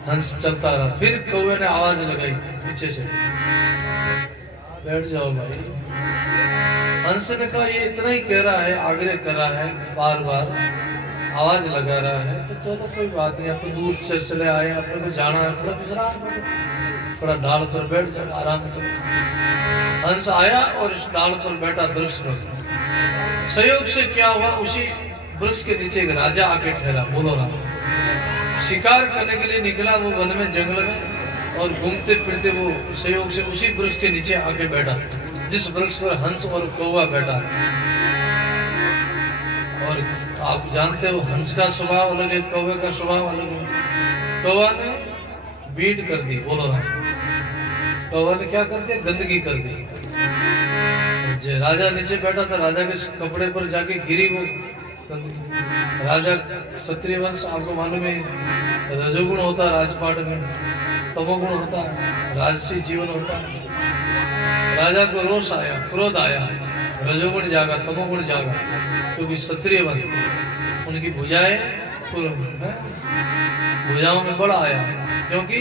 हंस चलता रहा। फिर कौवे ने आवाज लगाई पीछे से, बैठ जाओ भाई। हंस ने कहा ये इतना ही कह रहा है, आग्रह कर रहा है, बार बार आवाज लगा रहा है, तो चलो कोई बात नहीं, आपको दूर से चले आए, अपने को जाना है, थोड़ा विश्राम करो, थोड़ा डाल पर बैठ जाओ, आराम करो। हंस आया और इस डाल पर बैठा वृक्ष पर। संयोग से क्या हुआ, उसी वृक्ष के नीचे एक राजा आके ठहरा। बोलो राम। शिकार करने के लिए निकला वो वन में, जंगल में, और घूमते फिरते वो संयोग से उसी वृक्ष के नीचे आके बैठा जिस वृक्ष पर हंस और कौवा बैठा। और आप जानते हो हंस का स्वभाव अलग है, कौवे का स्वभाव अलग है। कौवा ने बीट कर दी। बोलो राम। कौवा ने क्या कर दिया, गंदगी कर दी। राजा नीचे बैठा था, राजा के कपड़े पर जाके गिरी वो गंदगी। राजा क्षत्रिय वंश, आपको मालूम है, रजोगुण होता है राजपाट में, तमोगुण होता है, राजसी जीवन होता है। राजा को रोष आया, क्रोध आया, रजोगुण जागा, तमोगुण जागा, क्योंकि क्षत्रिय वंश, उनकी भुजाएं भुजाओं में बड़ा आया, क्योंकि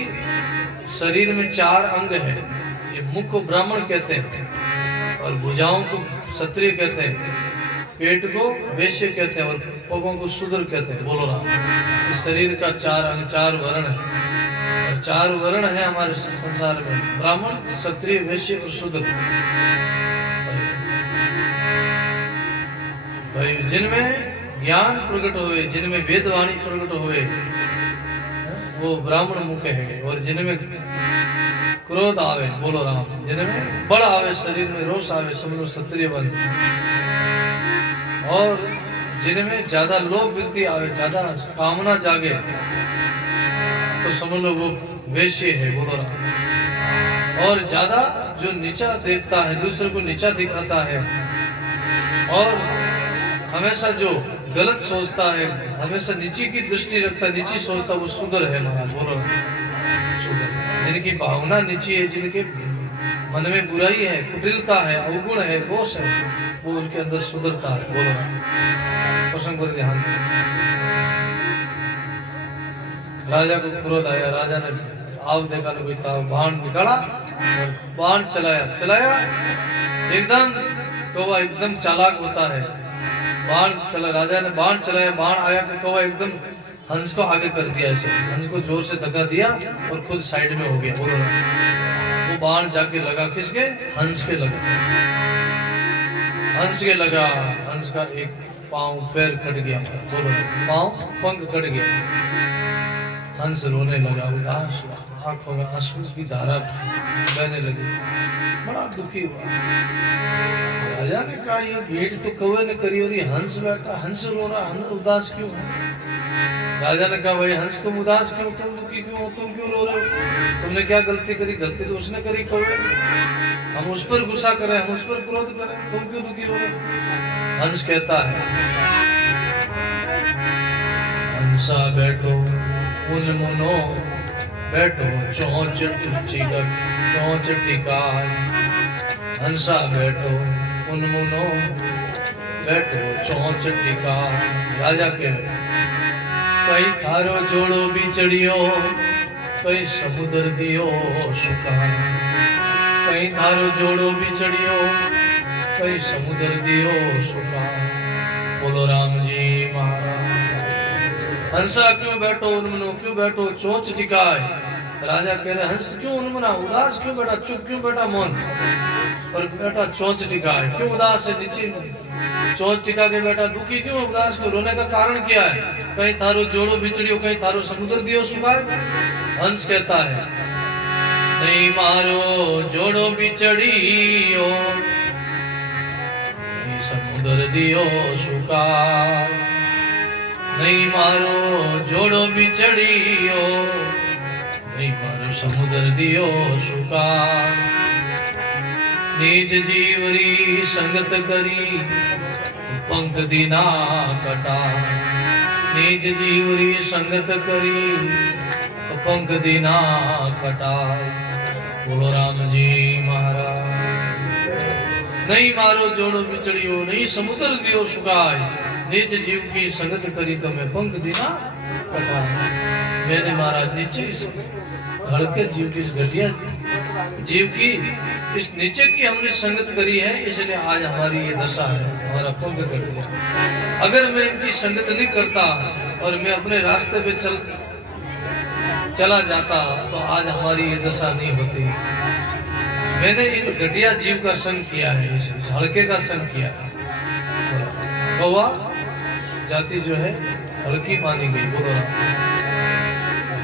शरीर में 4 अंग है। ये मुख को ब्राह्मण कहते हैं और भुजाओं को क्षत्रिय कहते हैं, पेट को वैश्य कहते हैं और पगों को शूद्र कहते हैं। बोलो राम। इस शरीर का 4 अंग, 4 वर्ण है। और 4 वर्ण है हमारे संसार में, ब्राह्मण, क्षत्रिय, वैश्य और शूद्र। भाई जिनमें ज्ञान प्रकट हुए, जिनमें वेदवाणी प्रकट हुए, वो ब्राह्मण मुख है। और जिनमें क्रोध आवे, बोलो राम, जिनमें बल आवे, शरीर में रोष आवे, समझो क्षत्रिय बन। और जिनमें ज्यादा लोभ वृत्ति आवे, ज्यादा कामना जागे, तो समझ लो वो वैश्य है, बोलो राम। और ज्यादा जो नीचा देखता है, दूसरे को नीचा दिखाता है, और हमेशा जो गलत सोचता है, हमेशा नीची की दृष्टि रखता है, नीची सोचता, वो शूद्र है महाराज, बोलो राम। शूद्र जिनकी भावना नीची है, जिनके मन में बुराई है, कुटिलता है, अवगुण है, दोष है, वो उनके अंदर सुधरता है, बोलो राम। प्रसंग पर ध्यान दें। राजा को क्रोध आया, राजा ने आव देखा, कोई ताव बाण निकाला और बाण चलाया एकदम कौवा एकदम चालाक होता है। बाण चला, राजा ने बाण चलाया, बाण आया कि कौवा एकदम हंस को आगे कर दिया, ऐसे हंस को जोर से धक्का दिया और खुद साइड में हो गया, बोलो ना। वो बाण जाके लगा किसके? हंस के लगा, हंस के लगा, हंस का एक पांव पैर कट गया, बोलो ना, पांव पंख कट गया। हंस रोने लगा, उदास हुआ, आंखों में आंसू की धारा बहने लगी, बड़ा दुखी हुआ। राजा ने कहा ये भेंट तो कौवे ने करी और ये हंस बैठा, हंस रो रहा, हंस उदास क्यों है? राजा ने कहा भाई हंस तुम उदास क्यों, तुम दुखी क्यों हो, तुम क्यों रो रहे हो? तुमने क्या गलती करी? गलती तो उसने करी, कौवे ने। हम उस पर गुस्सा करें, हम उस पर क्रोध करें, तुम क्यों दुखी हो रहे? हंस कहता है, हंसा बैठो उन मुनो, बैठो चोंच टिकाए। हंसा बैठो उन मुनो, बैठो चोंच टिकाए। राजा के कई थारो जोड़ो बिछड़ियो, कई समुद्र दियो सुकान। कई थारो जोड़ो बिछड़ियो, कई समुद्र दियो सुकान। बोलो राम जी महाराज। हंसा क्यों बैठो उन्मनो, क्यों बैठो चोंच टिकाए। राजा कह रहे हंस क्यों उन्मना, उदास क्यों बैठा, चुप क्यों बैठा मौन, और बैठा चोंच टिकाए। क्यों उदास है, नीचे चोंच टिका के बैठा, दुखी क्यों, उदास क्यों, रोने का कारण क्या है? कहीं थारो जोड़ो बिछड़ियो, कहीं थारो समुद्र दियो सुकाए। हंस कहता है नहीं मारो जोड़ो बिछड़ियो, समुद्र दियो सुकाए। नहीं मारो जोड़ो बिछड़ियो, नहीं मारो समुद्र दियो सुकाए। निज जीवरी संगत करी, पंख दीना कटा। निज जीवरी संगत करी, तो पंख दीना कटाए। बोलो राम जी महाराज। नहीं मारो जोड़ो बिछड़ियो, नहीं समुद्र दियो सुकाए। निज जीव की संगत करी, तो मैं पंख दीना कटाए। मैंने महाराज नीचे हल्के जीव की, इस घटिया जीव की, इस नीचे की हमने संगत करी है, इसलिए आज हमारी ये दशा है, हमारा पंख कट गया। अगर मैं इनकी संगत नहीं करता और मैं अपने रास्ते पे चला जाता, तो आज हमारी ये दशा नहीं होती। मैंने इन घटिया जीव का संग किया है, इस हल्के का संग किया है। कौवा जाति जो है हल्की मानी गई, बोलो राम।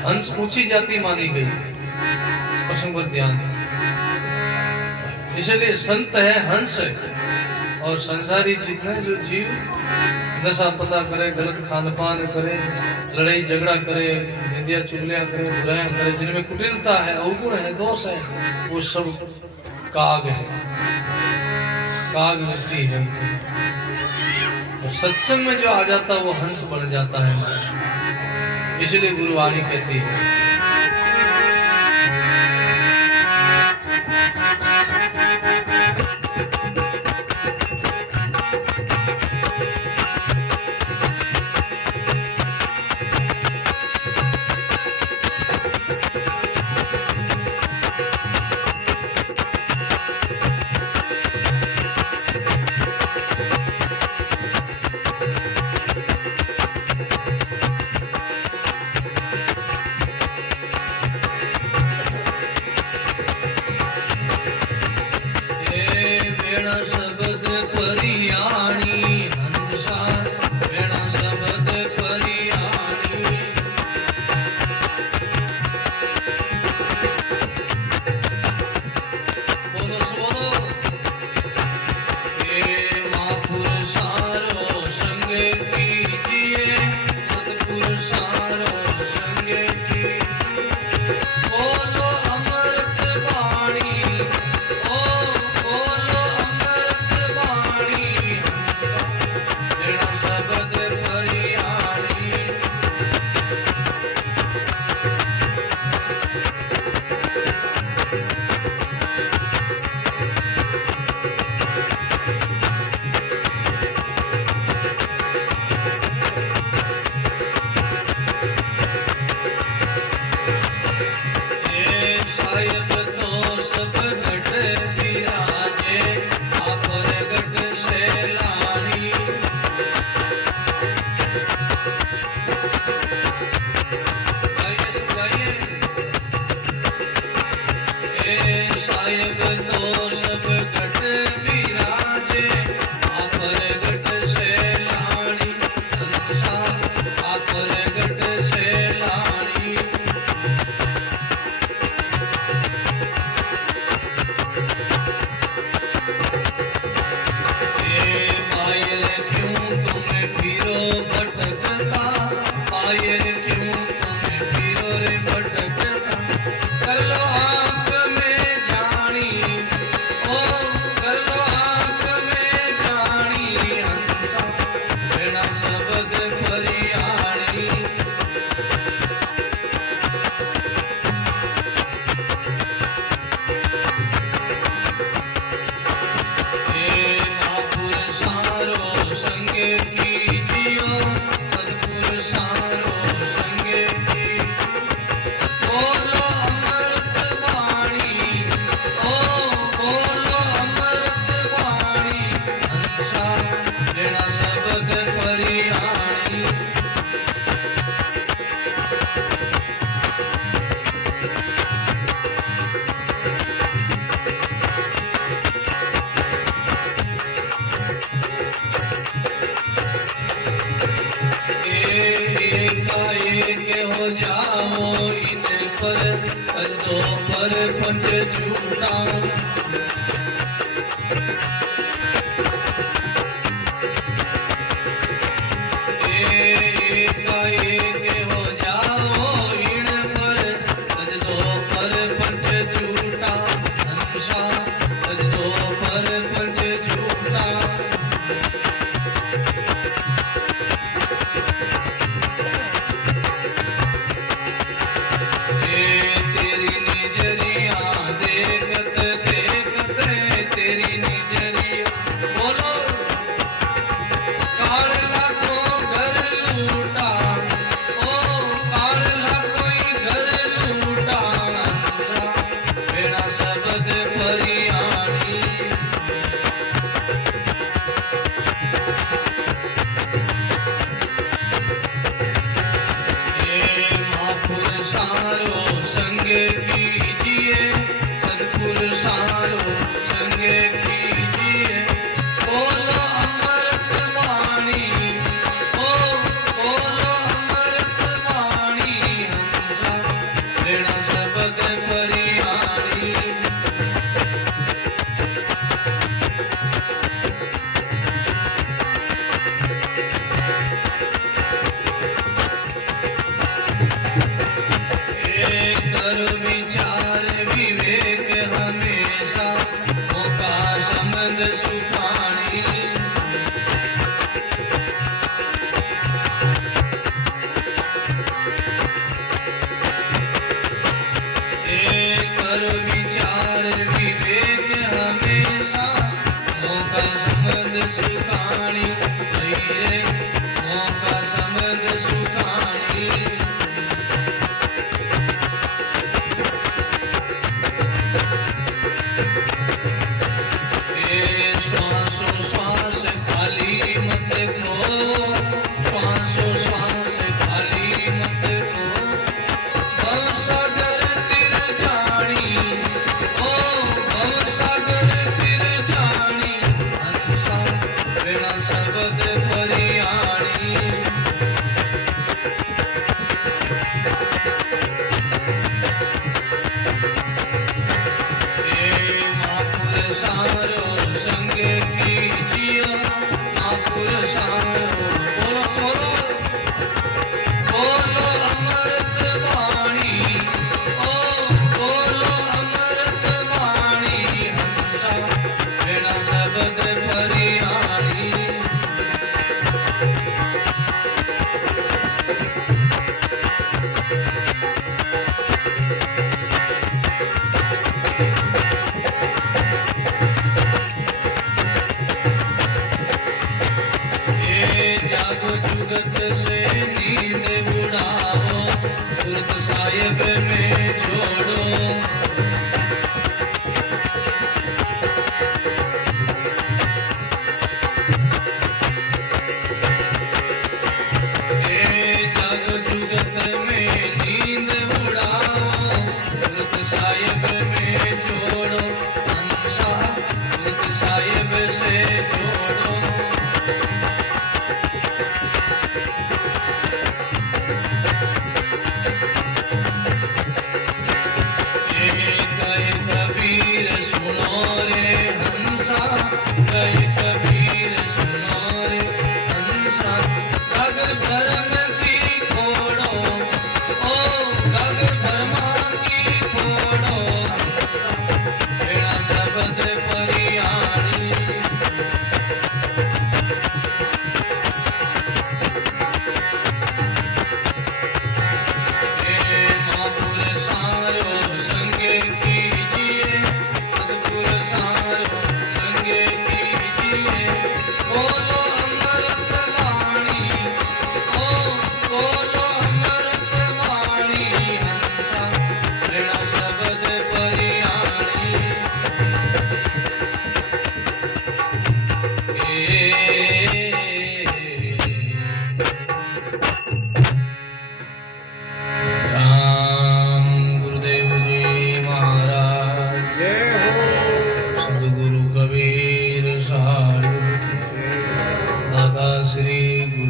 हंस ऊंची जाति मानी गई, प्रसंग पर ध्यान। इसलिए संत है, हंस है, और संसारी जितने जो जीव नशा पता करे, गलत खान पान करे, लड़ाई झगड़ा करे, निंदिया चुगलियां करे, बुराइयां करे, जिनमें कुटिलता है, अवगुण है, दोष है, वो सब काग है, काग वृत्ति है। और सत्संग में जो आ जाता है वो हंस बन जाता है। इसलिए गुरुवाणी कहती है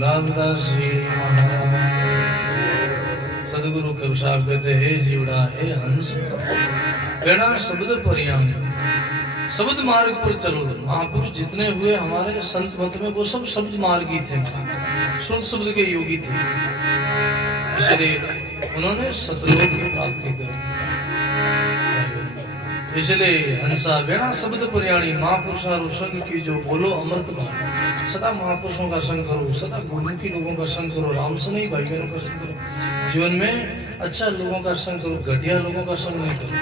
रामदास जी महाराज सदगुरु कब साहब कहते हे जीवड़ा हे हंस गणा शब्द परियाणी शब्द मार्ग पर चलो। महापुरुष जितने हुए हमारे संत मत में वो सब शब्द मार्गी थे, शुद्ध शब्द के योगी थे, इसलिए उन्होंने सतलोक की प्राप्ति करी। इसलिए हंसा वेणा शब्द परियाणी महापुरुषारू संग की जो बोलो अमृत बाणी। सदा महापुरुषों का संग करो, सदा गुरुमुखी लोगों का संग करो, राम से नहीं भाई बहनों का संग करो। जीवन में अच्छा लोगों का संग करो, घटिया लोगों का संग नहीं करो।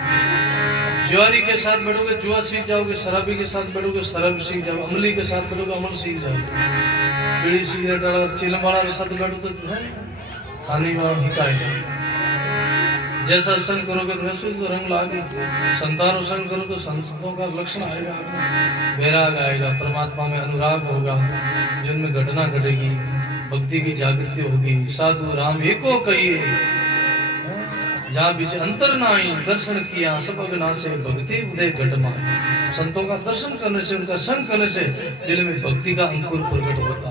जुआरी के साथ बैठोगे जुआ सीख जाओगे, शराबी के साथ बैठोगे शराब सीख जाओगे, अमली के साथ बैठोगे अमल सीख जाओगे। बीड़ी सिगरेट वाला चिलम वाला के साथ बैठो तो थानी वाला हिकाय नहीं। जैसा संग करोगे तो वैसे तो रंग लागे। संतानों संग करो तो संतों का लक्षण आएगा, वैराग आएगा, परमात्मा में अनुराग होगा, जिनमें घटना घटेगी, भक्ति की जागृति होगी। साधु राम एको कहिए जहाँ बीच अंतर नाई, दर्शन किया सब अगना से भक्ति उदय घट माई। संतों का दर्शन करने से, उनका संग करने से दिल में भक्ति का अंकुर प्रकट होता।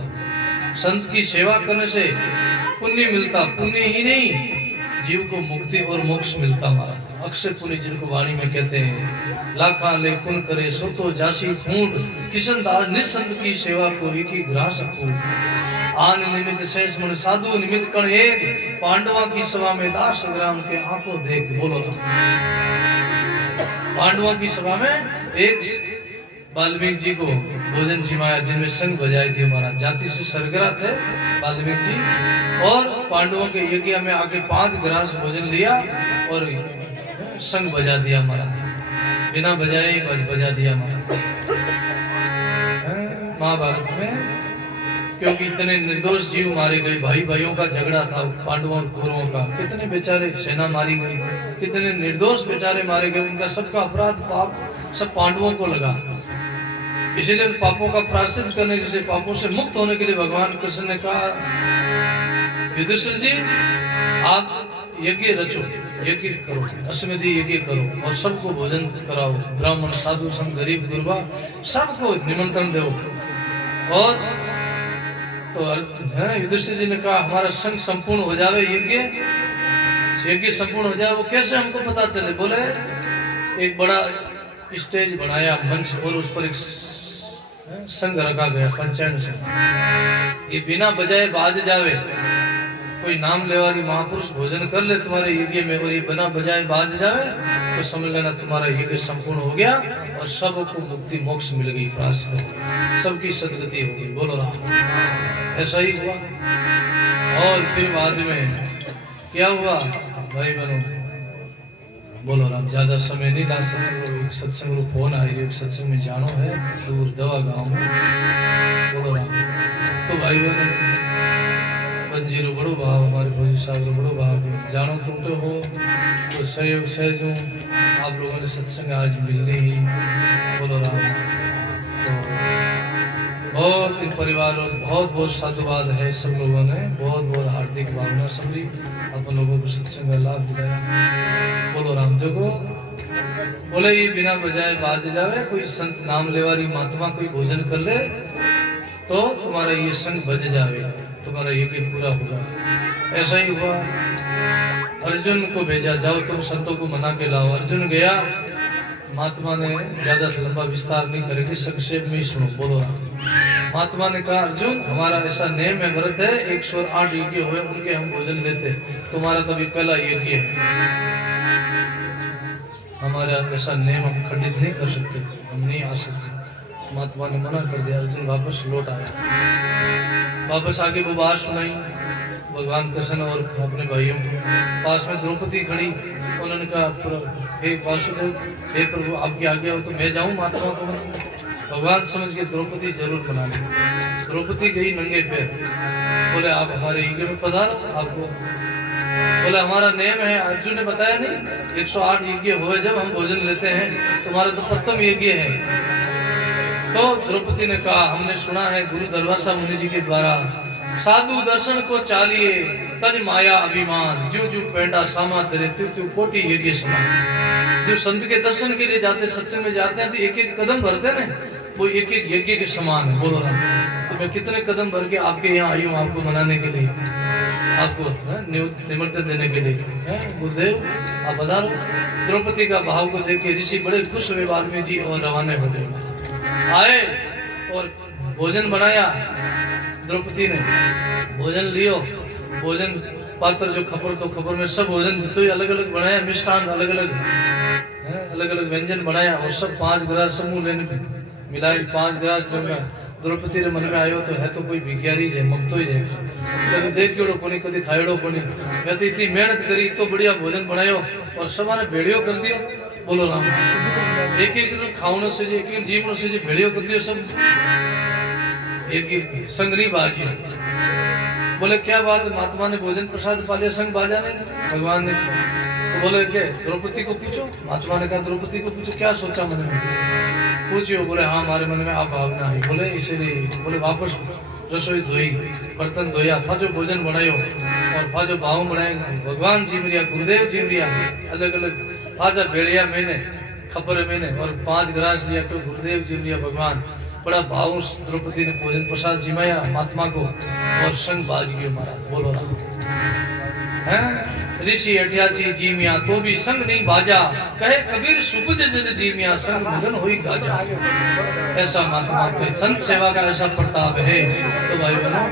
संत की सेवा करने से पुण्य मिलता, पुण्य ही नहीं जीव को मुक्ति और मोक्ष मिलता। हमारा अक्षय पुण्य जिनको वाणी में कहते हैं, लाखा ले पुन करे सो तो जासी खूंट, किशन दास निसंत की सेवा को एक ही ग्रास कूट। आन निमित्त शेष मन साधु निमित्त कण एक, पांडवा की सभा में दास ग्राम के आंखों देख। बोलो पांडवों की सभा में एक वाल्मीकि जी को भोजन जिमाया, जिनमें संग बजाई थी। हमारा जाति से सरगरा थे वाल्मीकि जी, और पांडवों के यज्ञ में आके 5 ग्रास भोजन लिया और संग बजा दिया। हमारा बिना बजाए बजा दिया हमारा महाभारत में, क्योंकि इतने निर्दोष जीव मारे गए। भाई भाइयों का झगड़ा था पांडवों और कौरवों का, कितने बेचारे सेना मारी गई, कितने निर्दोष बेचारे मारे गए। उनका सबका अपराध पाप सब पांडवों को लगा। इसीलिए उन पापों का प्रायश्चित करने के लिए, पापों से मुक्त होने के लिए भगवान कृष्ण ने कहा, युधिष्ठिर जी आप यज्ञ रचो, यज्ञ करो, अश्वमेध यज्ञ करो और सबको भोजन कराओ, ब्राह्मण साधु संत गरीब गुरबा सबको निमंत्रण दो। और तो युधिष्ठिर जी ने कहा हमारा संग संपूर्ण हो जावे, यज्ञ संपूर्ण हो जाए, वो कैसे हमको पता चले? बोले एक बड़ा स्टेज बनाया, मंच, और उस पर एक संघ रखा गया, पंचायत संघ। ये बिना बजाए बाज जावे, कोई नाम लेवारी महापुरुष भोजन कर ले तुम्हारे यज्ञ में, और ये बिना बजाए बाज जावे तो समझ लेना तुम्हारा यज्ञ संपूर्ण हो गया और सबको मुक्ति मोक्ष मिल गई, प्राप्त हो गया, सबकी सदगति हो गई। बोलो राम। ऐसा ही हुआ। और फिर बाद में क्या हुआ भाई बहनों? बोलो राम। ज्यादा समय नहीं ला सत्संग, एक सत्संग फोन आ रही, एक सत्संग में जानो है दूर दवा गाँव में। बोलो राम। तो भाई बहनों बंजीरो बड़ो भाव, हमारे फौजी साहब बड़ो भाव जानो तुम तो हो, तो सहयोग सहज हूँ आप लोगों ने सत्संग आज मिलने ही। बोलो राम। तो बहुत इन परिवारों बहुत बहुत साधुवाद है, सब लोगों ने बहुत बहुत हार्दिक भावना सबरी अपन लोगों को सत्संग का लाभ दिलाया। बोलो राम। जगो बोले ये बिना बजाए बाज जावे, कोई संत नाम लेवारी महात्मा कोई भोजन कर ले तो तुम्हारा ये संग बज जावे, तुम्हारा यज्ञ पूरा होगा। ऐसा ही हुआ। अर्जुन को भेजा, जाओ तुम संतों को मना के लाओ। अर्जुन गया, महात्मा ने ज्यादा लंबा विस्तार नहीं करेंगे, संक्षेप में ही सुनो। बोलो राम। महात्मा ने कहा अर्जुन हमारा ऐसा नेम है, व्रत है, 108 यज्ञ हुए उनके हम भोजन देते, तुम्हारा तो अभी पहला यज्ञ है, हमारा ऐसा नेम हम खंडित नहीं कर सकते, हम नहीं आ सकते। महात्मा ने मना कर दिया। अर्जुन वापस लौट आया। वापस आके वो बात सुनाई भगवान कृष्ण और अपने भाइयों को। पास में द्रौपदी खड़ी, उन्होंने कहा हे वासुदेव, हे प्रभु आपकी आज्ञा हो तो मैं जाऊं महात्मा को मनाने। भगवान समझ के द्रौपदी जरूर बना ली। द्रौपदी गई नंगे पैर, बोले आप हमारे यज्ञ में पधारो। आपको बोले हमारा नेम है, अर्जुन ने बताया नहीं 108 यज्ञ हुए जब हम भोजन लेते हैं, तुम्हारा तो प्रथम यज्ञ है। तो द्रौपदी ने कहा हमने सुना है गुरु दरवासा मुनि जी के द्वारा, साधु दर्शन को चालिए तज माया अभिमान, जो जो पेंडा सामा धरे त्यू त्यू कोटि यज्ञ समान। जो संत के दर्शन के लिए जाते, सत्संग में जाते हैं तो एक एक कदम भरते हैं, वो एक एक यज्ञ के समान है। बोलो राम। तो मैं कितने कदम भर के आपके यहाँ आई हूँ आपको मनाने के लिए, आपको निमंत्रण देने के लिए। गुरुदेव आप बता रहे। द्रौपदी का भाव को देख के ऋषि बड़े खुश हुए, वाल्मीकि जी और रवाना हो गए। आए और भोजन बनाया। द्रौपदी ने भोजन लियो, भोजन पात्र जो खबर तो खबर में सब भोजन तो अलग अलग बनाया, मिष्ठान अलग अलग व्यंजन बनाया और सब 5 गिलास समूह लेने मिलाए 5 गिलास लेना। द्रौपदी रे मन में आयो तो है तो कोई भिखारी है, मगतो ही है, कभी देखियो कोनी कभी खायड़ो कोनी। मैं तो इतनी मेहनत करी तो बढ़िया भोजन बनायो और सब ने भेड़ियो कर दियो। बोलो राम। एक एक खावनो से एक एक जीवनो से भेड़ियो कर दियो, सब एक संगनी बाजी। बोले क्या बात, महात्मा ने भोजन प्रसाद पा लिया, संग बाजा ने भगवान ने। तो बोले के द्रौपदी को पूछो। महात्मा ने कहा द्रौपदी को पूछो क्या सोचा मन में, पूछियो। बोले हाँ हमारे मन में आप भावना आई। बोले इसीलिए। बोले वापस रसोई धोई, बर्तन धोया, फाजो भोजन बनायो और फाजो भाव बनाए। भगवान जी मरिया, गुरुदेव जी मरिया, अलग अलग फाजा भेड़िया मैंने खबर मैंने और 5 गिलास लिया तो गुरुदेव जी मरिया भगवान। बड़ा भाव द्रौपदी ने भोजन प्रसाद जिमाया महात्मा को और संग बाज गयो महाराज। बोलो राम। ऋषि 88 जीमिया तो भी संग नहीं बाजा, कहे कबीर सुबुज जज जीमिया संग मगन होई गाजा। ऐसा महात्मा के संत सेवा का ऐसा प्रताप है। तो भाई बहनों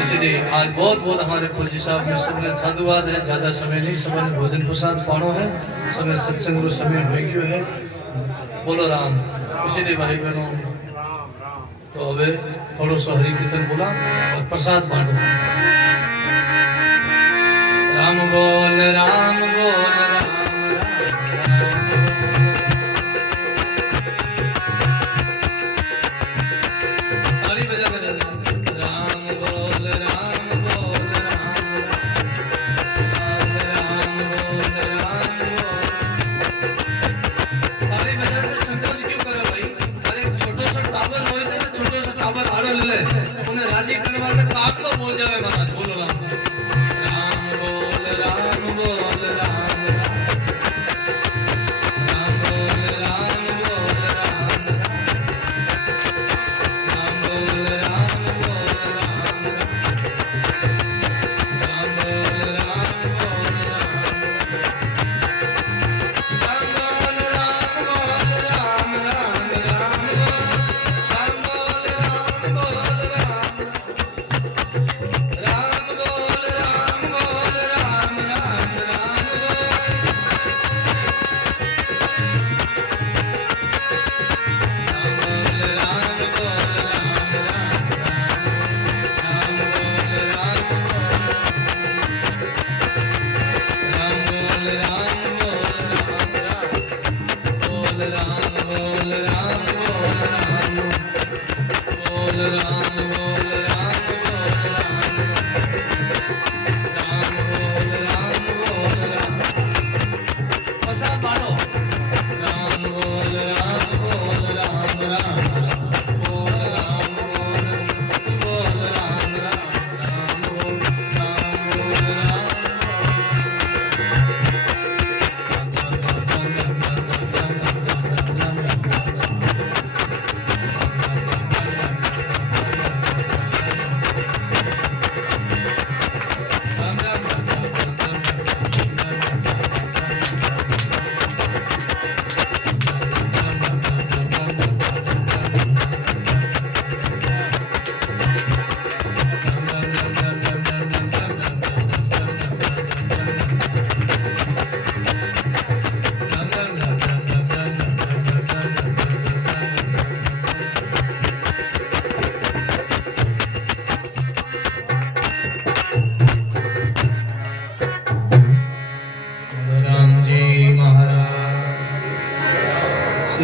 इसलिए आज बहुत बहुत हमारे फौजी साहब ने सबने साधुवाद है। ज्यादा समय नहीं, सब ने भोजन प्रसाद पानो है, समय सत्संग रो समय हो गयो है। बोलो राम। इसलिए भाई बहनों तो अब थोड़ो सो हरि कीर्तन बोला और प्रसाद बांटो। राम बोल राम बोल राम, ताली बजा बजा। राम बोल राम बोल राम, राम बोल राम बोल, ताली बजा शंकर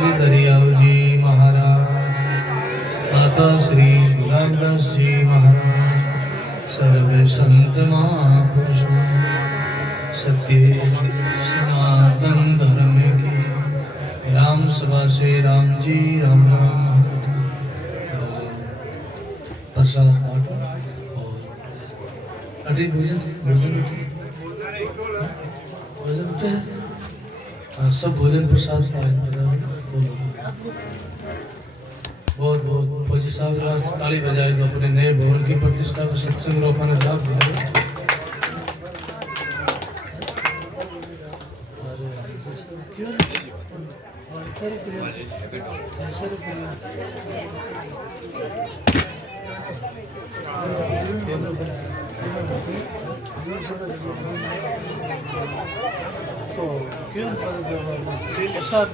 श्री दरियाव जी महाराज, माता श्री गुलाबदास जी महाराज, सर्वे संत महापुरुषों, सत्य सनातन धर्म की राम सभा से राम जी राम राम। प्रसाद बांटो और अति भोजन भोजन भोजन उठे। हाँ, सब भोजन प्रसाद पाए। बोलो बहुत बहुत फौजी साहब रास्ते ताली बजाए तो अपने नए भवन की प्रतिष्ठा को सत्संग रोपा ने लाभ दिया। तो क्यों प्रसाद